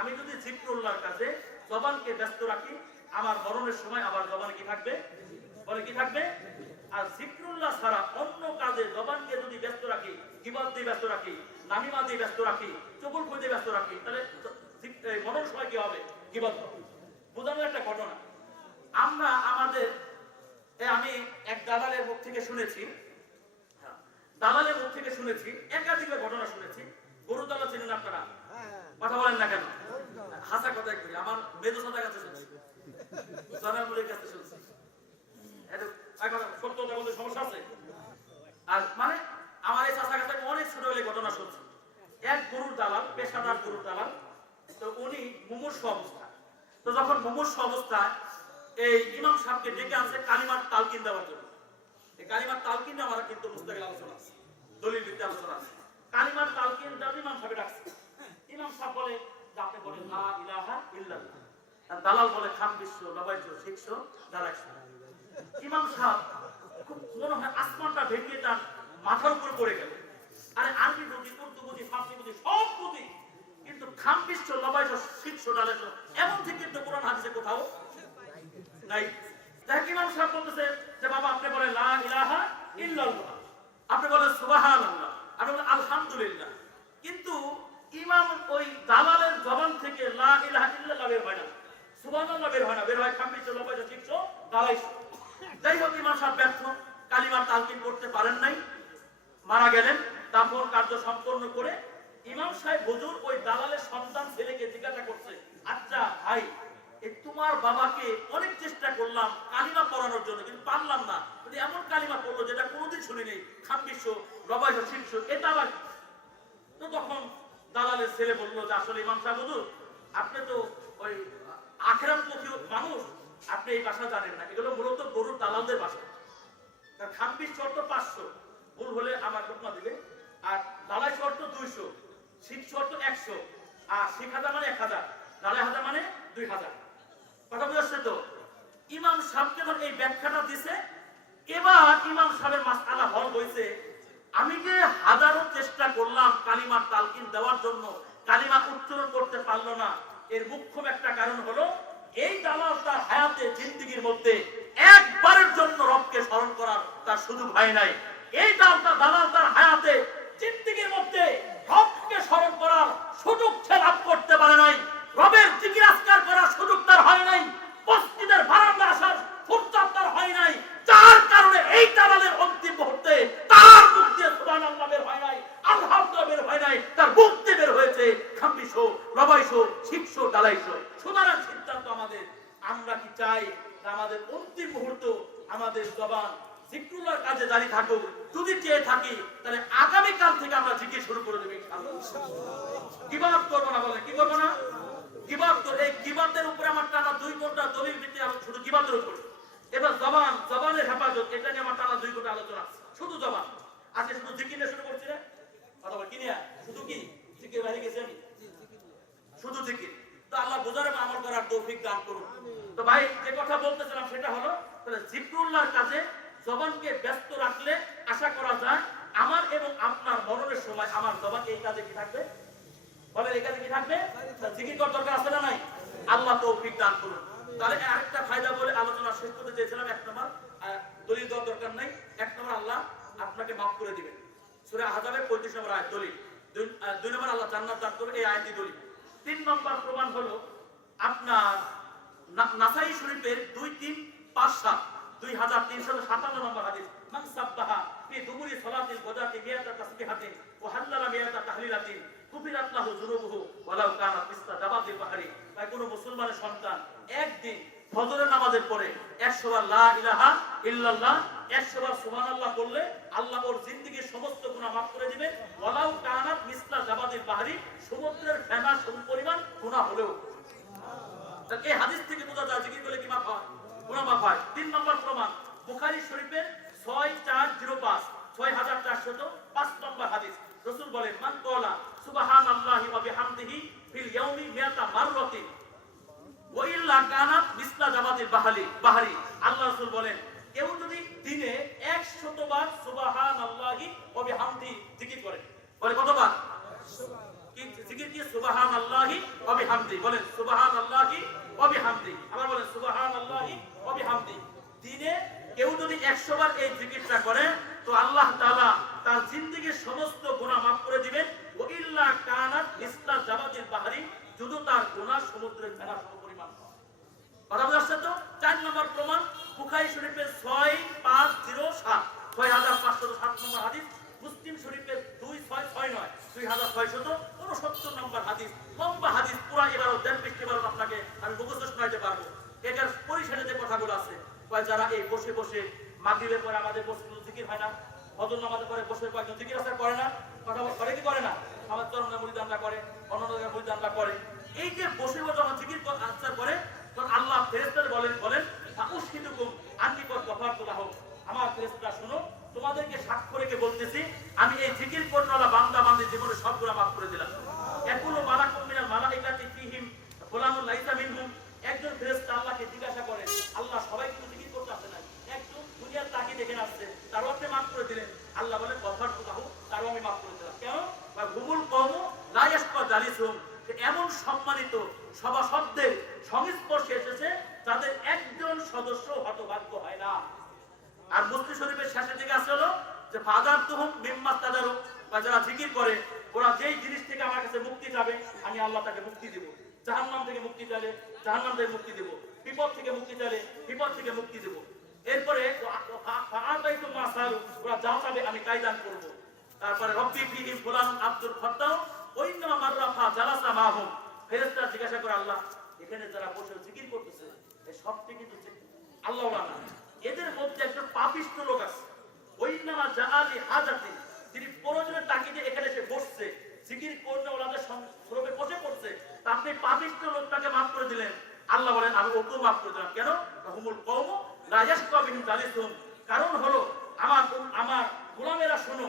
আমি যদি জিকরুল্লাহর কাজে জবানকে ব্যস্ত রাখি, আমার মরণের সময় আবার জবান কি থাকবে? বলে কি থাকবে? আর জিকরুল্লাহ ছাড়া অন্য কাজে জবানকে যদি ব্যস্ত রাখি, গীবত দিয়ে ব্যস্ত রাখি, নামিমা দিয়ে ব্যস্ত রাখি, চুগলখড়ি দিয়ে ব্যস্ত রাখি, তাহলে মরণের সময় কি হবে? গীবত হবে। বোঝানো একটা ঘটনা। আমরা আমাদের আমি এক দালালের মুখ থেকে শুনেছি, দালালের মুখ থেকে শুনেছি, একাধিক ঘটনা শুনেছি। গরু দালাল চিনেন আপনারা? কথা বলেন না কেন? হাসা কথা করি। আমার মেদুসাদার কাছে শুনছি, জনাবুলের কাছে শুনছি। এখন সত্যতা বলতে সমস্যা আছে। আর মানে আমার এই চাচা কাছে অনেক ছোটবেলা ঘটনা শুনছি। এক গরুর দালাল, পেশাদার গরুর দালাল, তো উনি মুমূর্ষু অবস্থা। তো যখন মুমূর্ষু অবস্থায় এই ইমাম সাহেবকে ডেকে আনছে কালিমার তালকিন দেওয়ার জন্য। এই কালিমার তালকিন আমার কিন্তু মুস্তাকিল আলোচনা আছে, দলিল ভিত্তিক আলোচনা আছে। কালিমার তালকিন দেওয়ার ইমাম সাহেব ডাকছে। ইমাম সাহেব বলে যে আপনি বলেন লা ইলাহা ইল্লাল্লাহ। আর দালাল বলে খাম বিশ্ব নবাইশ শিখছ দালাইশ। ইমাম সাহেব খুব মনে হয় আসমানটা ভেঙে তার মাথার উপরে পড়ে গেল। আরে আরবি বুঝি, উর্দু বুঝি, ফার্সি বুঝি, সব বুঝি, খামবিষ্ট লবাইশ শীর্ষ ডালেশ এমন জিকির তো কোরআন হাদিসে কোথাও নাই। দেখি ইমাম সাহেব বলতেছে যে বাবা আপনি বলেন লা ইলাহা ইল্লাল্লাহ, আপনি বলেন সুবহানাল্লাহ, আপনি বলেন আলহামদুলিল্লাহ, কিন্তু ইমাম ওই দালালের জবান থেকে লা ইলাহা ইল্লাল্লাহ বের হয় না, সুবহানাল্লাহ বের হয় না, বের হয় খামবিষ্ট লবাইশ শীর্ষ ডালাইশ। যাই হোক ইমাম সাহেব ব্যর্থ, কালিমার তালকিন করতে পারেন নাই, মারা গেলেন। দাফন কার্য সম্পন্ন করে ইমাম সাহেব হুজুর ওই দালালের সন্তান ছেলেকে জিজ্ঞাসা করছে, আচ্ছা ভাই তোমার বাবাকে অনেক চেষ্টা করলাম কালিমা পড়ানোর জন্য কিন্তু পারলাম না, এমন কালিমা পড়লো যেটা কোনোদিন শুনিনি, খামবিশ্ব রবাইশ শীর্ষ, এটা আবার। তো তখন দালালের ছেলে বললো যে আসলে ইমাম সাহেব হুজুর আপনি তো ওই আখিরাতমুখী মানুষ, আপনি এই ভাষা জানেন না, এগুলো মূলত গরুর দালালদের ভাষা। তার খামবিশ শর্ত 500, ভুল হলে আমার ঘটনা দিবে, আর দালাই শর্ত 200, শিখ শর্ত 100, আর শিখ হাজার মানে 1000, দালাই হাজার মানে 2000। কথা বুঝাচ্ছে তো? ইমাম সাহেবকে যখন এই ব্যাখ্যাটা দিছে, এবার ইমাম সাহেবের মাসআলা হল হইছে, আমি যে হাজারো চেষ্টা করলাম কালিমার তালকিন দেওয়ার জন্য, কালিমা উচ্চারণ করতে পারলো না, এর মুখ্য একটা কারণ হলো এই দালাল তার হায়াতে জিন্দেগীর মধ্যে একবারের জন্য রবকে স্মরণ করার তার সুযোগ হয় নাই। এই দালাল তার হায়াতে জিন্দেগীর মধ্যে রবকে স্মরণ করার সুযোগ সে লাভ করতে পারে নাই, রবের জিকির আজকার করার সুযোগ তার হয় নাই, মসজিদের বারান্দা আসার ফুরসত তার হয় নাই, যার কারণে এই দালালের অন্তিম মুহূর্তে তার মুখ দিয়ে সুবহানাল্লাহ বের হয় নাই, আলহামদুলিল্লাহ বের হয় নাই, তার মুখ দিয়ে বের হয়েছে খামবিশ রবাইশ শিখশ ডালাইশ। সুতরাং সিদ্ধান্ত আমাদের, আমরা কি চাই আমাদের অন্তিম মুহূর্ত আমাদের জবান জিকরুল্লাহর কাজে জারি থাকুক? যদি চেয়ে থাকি তাহলে আগামী কাল থেকে আমরা জিকির শুরু করে দেব ইনশাআল্লাহ। কিবাত করব না, বলে কি করব না? কিবাত। এই কিবাতের উপরে আমার টানা 2 ঘন্টা দলিল ভিত্তি শুধু কিবাতের উপরে। এবার জবানের হেফাজত, এটা নিয়ে আমার টানা 2 ঘন্টা আলোচনা, শুধু জবান। আজকে শুধু জিকির নিয়ে শুরু করছি না, কথা বল কি নিয়ে, শুধু কি জিকির বাইরে গেছি আমি, শুধু জিকির। তো আল্লাহ বোঝার এবং আমল করার তৌফিক দান করুন। তো ভাই যে কথা বলতেছিলাম সেটা হলো, তাহলে জিকরুল্লাহর কাজে জবানকে ব্যস্ত রাখলে আশা করা যায় আমার এবং আপনার মরণের সময় আমার জবান এই কাজে কি থাকবে, বলে এই কাজে কি থাকবে? জিকির করার দরকার আছে না নাই? আল্লাহ তৌফিক দান করুন। তাহলে আরেকটা ফায়দা বলে আলোচনা শেষ করতে চেয়েছিলাম। 1 নম্বর, দলিল দেওয়ার দরকার নাই। 1 নম্বর, আল্লাহ আপনাকে মাফ করে দিবেন, সূরা আহজাবের 35 নম্বর আয়াত দলিল। 2 নম্বর, আল্লাহ জান্নাত দান করবে, এই আয়াতই দলিল। 3 নম্বর প্রমাণ হলো আপনার নাসাই শরীফের 2357 2357 নম্বর হাদিস, মান সাব্বাহা ফি দুবুরি সালাতিল গদাতি মিয়াতা তাসবিহাতিন ওয়া হাল্লালা মিয়াতা তাহলিলাতিন কুফিরাত লাহু যুনুবুহু ওয়ালাউ কানা মিসলা জাবাদিল বাহরি। তাই কোন মুসলমানের সন্তান একদিন ফজরের নামাজের পরে 100 বার লা ইলাহা ইল্লাল্লাহ 100 বার সুবহানাল্লাহ বললে আল্লাহ ওর জিন্দেগীর সমস্ত গুনাহ মাফ করে দিবেন, ওয়ালাউ কানা মিসলা জাবাদিল বাহরি, সমুদ্রের ফেনা সমপরিমাণ গুনাহ হলেও। তাহলে এই হাদিস থেকে বোঝা যায় জিকির করলে কি মাফ হয়, গুনাহ মাফ হয়। 3 নম্বর প্রমাণ, বুখারী শরীফের 6405 6405 নম্বর হাদিস, রাসূল বলেন, মান ক্বালা সুবহানাল্লাহি ওয়া বিহামদিহি ফিল ইয়াউমি মিয়াতা মাররাতিন ওয়া ইল্লা কানাত মিসলা জাবাদিল বাহরি। আল্লাহ রাসূল বলেন, কেউ যদি দিনে 100 বার সুবহানাল্লাহি ওয়া বিহামদিহি জিকির করে, বলে কতবার? 100 বার। কি জিকির কি? সুবহানাল্লাহি ওয়া বিহামদিহি, বলেন সুবহানাল্লাহি ওয়া বিহামদিহি, আবার বলেন সুবহানাল্লাহি ওয়া বিহামদিহি। দিনে কেউ যদি 100 বার এই জিকিরটা করে তো আল্লাহ তাআলা তার জিন্দেগীর সমস্ত গুনাহ মাফ করে দিবেন, ওয়া ইল্লা কানাত মিসলা জাবাদিল বাহরি, যদি তার গুনাহ সমুদ্রের ফেনা সমপরিমাণ হয়। কথা বুঝাচ্ছে তো? 4 নম্বর প্রমাণ, বুখারী শরীফের 6507 6507 নম্বর হাদিস, মুসলিম শরীফের 2669 2669 নম্বর হাদিস, লম্বা হাদিস, পুরা ইবারত 1.5 ইবারত আপনাকে আমি মুখস্থ শোনাইতে পারবো। এটার পরিশেষে যে কথাগুলো আছে, যারা এই বসে বসে মাগরিবের পরে আমাদের বসে জিকির হয় না, ফজর নামাজের পরে বসে কয়েকজন জিকির আসার করে না, কথা করে কি করে না? আমার চরমে মুরিদানরা করে, অন্য মুরিদানরা করে। এই যে বসে বসে যখন জিকির আসার করে তখন আল্লাহ ফেরেশতাদের বলেন আউশহিদুকুম আন্নী কদ গফারতু লাহুম, আমার ফেরেশতারা শুনো, তোমাদেরকে সাক্ষ্য রেখে বলতেছি আমি এই জিকির করনেওয়ালা বান্দা বান্দির জীবনে সব গুনাহ মাফ করে দিলাম। একুলু মালাকুম মিনাল মালাইকাতি ফীহিম ফুলানুন লাইসা মিনহুম, একজন ফেরেশতা আল্লাহকে জিজ্ঞাসা করে, আল্লাহ সবাই কিন্তু জিকির করতে আসে না, একজন দুনিয়ার তাকে দেখে আসছে, তারও আপনি মাফ করে দিলেন। আল্লাহ বলেন গফারতু লাহু, তারও আমি মাফ করে দিলাম। কেন? হুমুল কওমু লা ইয়াশকা জালিসুম, এমন সম্মানিত সভাসদদের সংস্পর্শে এসেছে যাদের একজন সদস্য হতভাগ্য হয় না। আর মুসলিম শরীফের শেষের দিকে আছে হলো যে ফাদার তুহুম মিম্মা তাদারু, বা যারা জিকির করে ওরা যেই জিনিস থেকে আমার কাছে মুক্তি যাবে আমি আল্লাহ তাকে মুক্তি দেব। জাহান্নাম থেকে মুক্তি চাইলে জাহান্নাম থেকে মুক্তি দেব, বিপদ থেকে মুক্তি চাইলে বিপদ থেকে মুক্তি দেব। এরপরে ওরা যা চাবে আমি কায়দান করব। তারপরে রব্বি ফিহিম ফুলান আব্দুল ফাত্তাহ ওয়াইন্নামা মাররাফা জালাসা মাহুম, ফেরেশতারা জিজ্ঞাসা করে আল্লাহ এখানে যারা বসে জিকির করতেছে এই সবটি কিন্তু আল্লাহ ওয়ালা না, এদের মধ্যে একজন পাপিষ্ঠ লোক আছে ওয়াইন্নামা জাআলি হাজাতি, যিনি প্রয়োজনের তাগিদে এখানে এসে বসছে জিকির করতে ওলাদের স্বরূপে বসে পড়ছে, তা আপনি পাপিষ্ঠ লোকটাকে মাফ করে দিলেন। আল্লাহ বলেন আমি ওকেও মাফ করে দিলাম। কেন? হুমুল কওম লা ইয়াশকা বিহিম জালিসুম, কারণ হলো আমার গোলামেরা শোনো,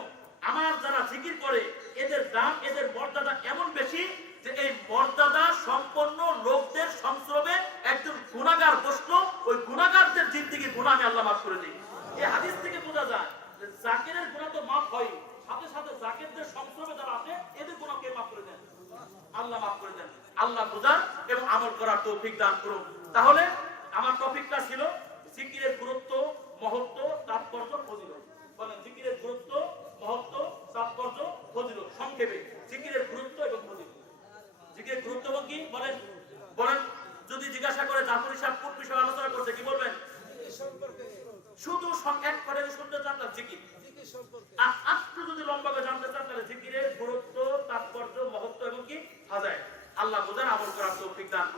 আমার যারা জিকির করে এদের দাম এদের মর্যাদা এমন বেশি যে এই মর্যাদা সম্পন্ন লোকদের সংস্রবে একজন গুনাহগার বসলো, ওই গুনাহগারদের জিন্দেগির গুনাহ আমি আল্লাহ মাফ করে দিই। এই হাদিস থেকে বোঝা যায় যে জাকিরের গুনাহ তো মাফ হয়, সাথে সাথে জাকিরদের সংস্রবে যারা আছে এদের গুনাহ কে মাফ করে দেন? আল্লাহ মাফ করে দেন। আল্লাহ বুঝার এবং আমল করার তৌফিক দান করুন। তাহলে আমার টপিকটা ছিল জিকিরের গুরুত্ব, মহত্ব, তাৎপর্য, ফজিলত। বলেন জিকিরের গুরুত্ব, মহত্ব, তাৎপর্য, ফজিলত। সংক্ষেপে জিকিরের গুরুত্ব এবং ফজিলত। জিকিরের গুরুত্ব কি বলেন? বলেন যদি জিজ্ঞাসা করে জাফরি সাহেব কোন বিষয়ে আলোচনা করছে কি বলবেন? শুধু এক করে শুনতে চান তার জিকির, আর একটু যদি লম্বা করে জানতে চান তাহলে জিকিরের গুরুত্ব, তাৎপর্য, মহত্ব এবং কি ফাজাইল। আল্লাহ বোঝার আমল করার তৌফিক দান করুন।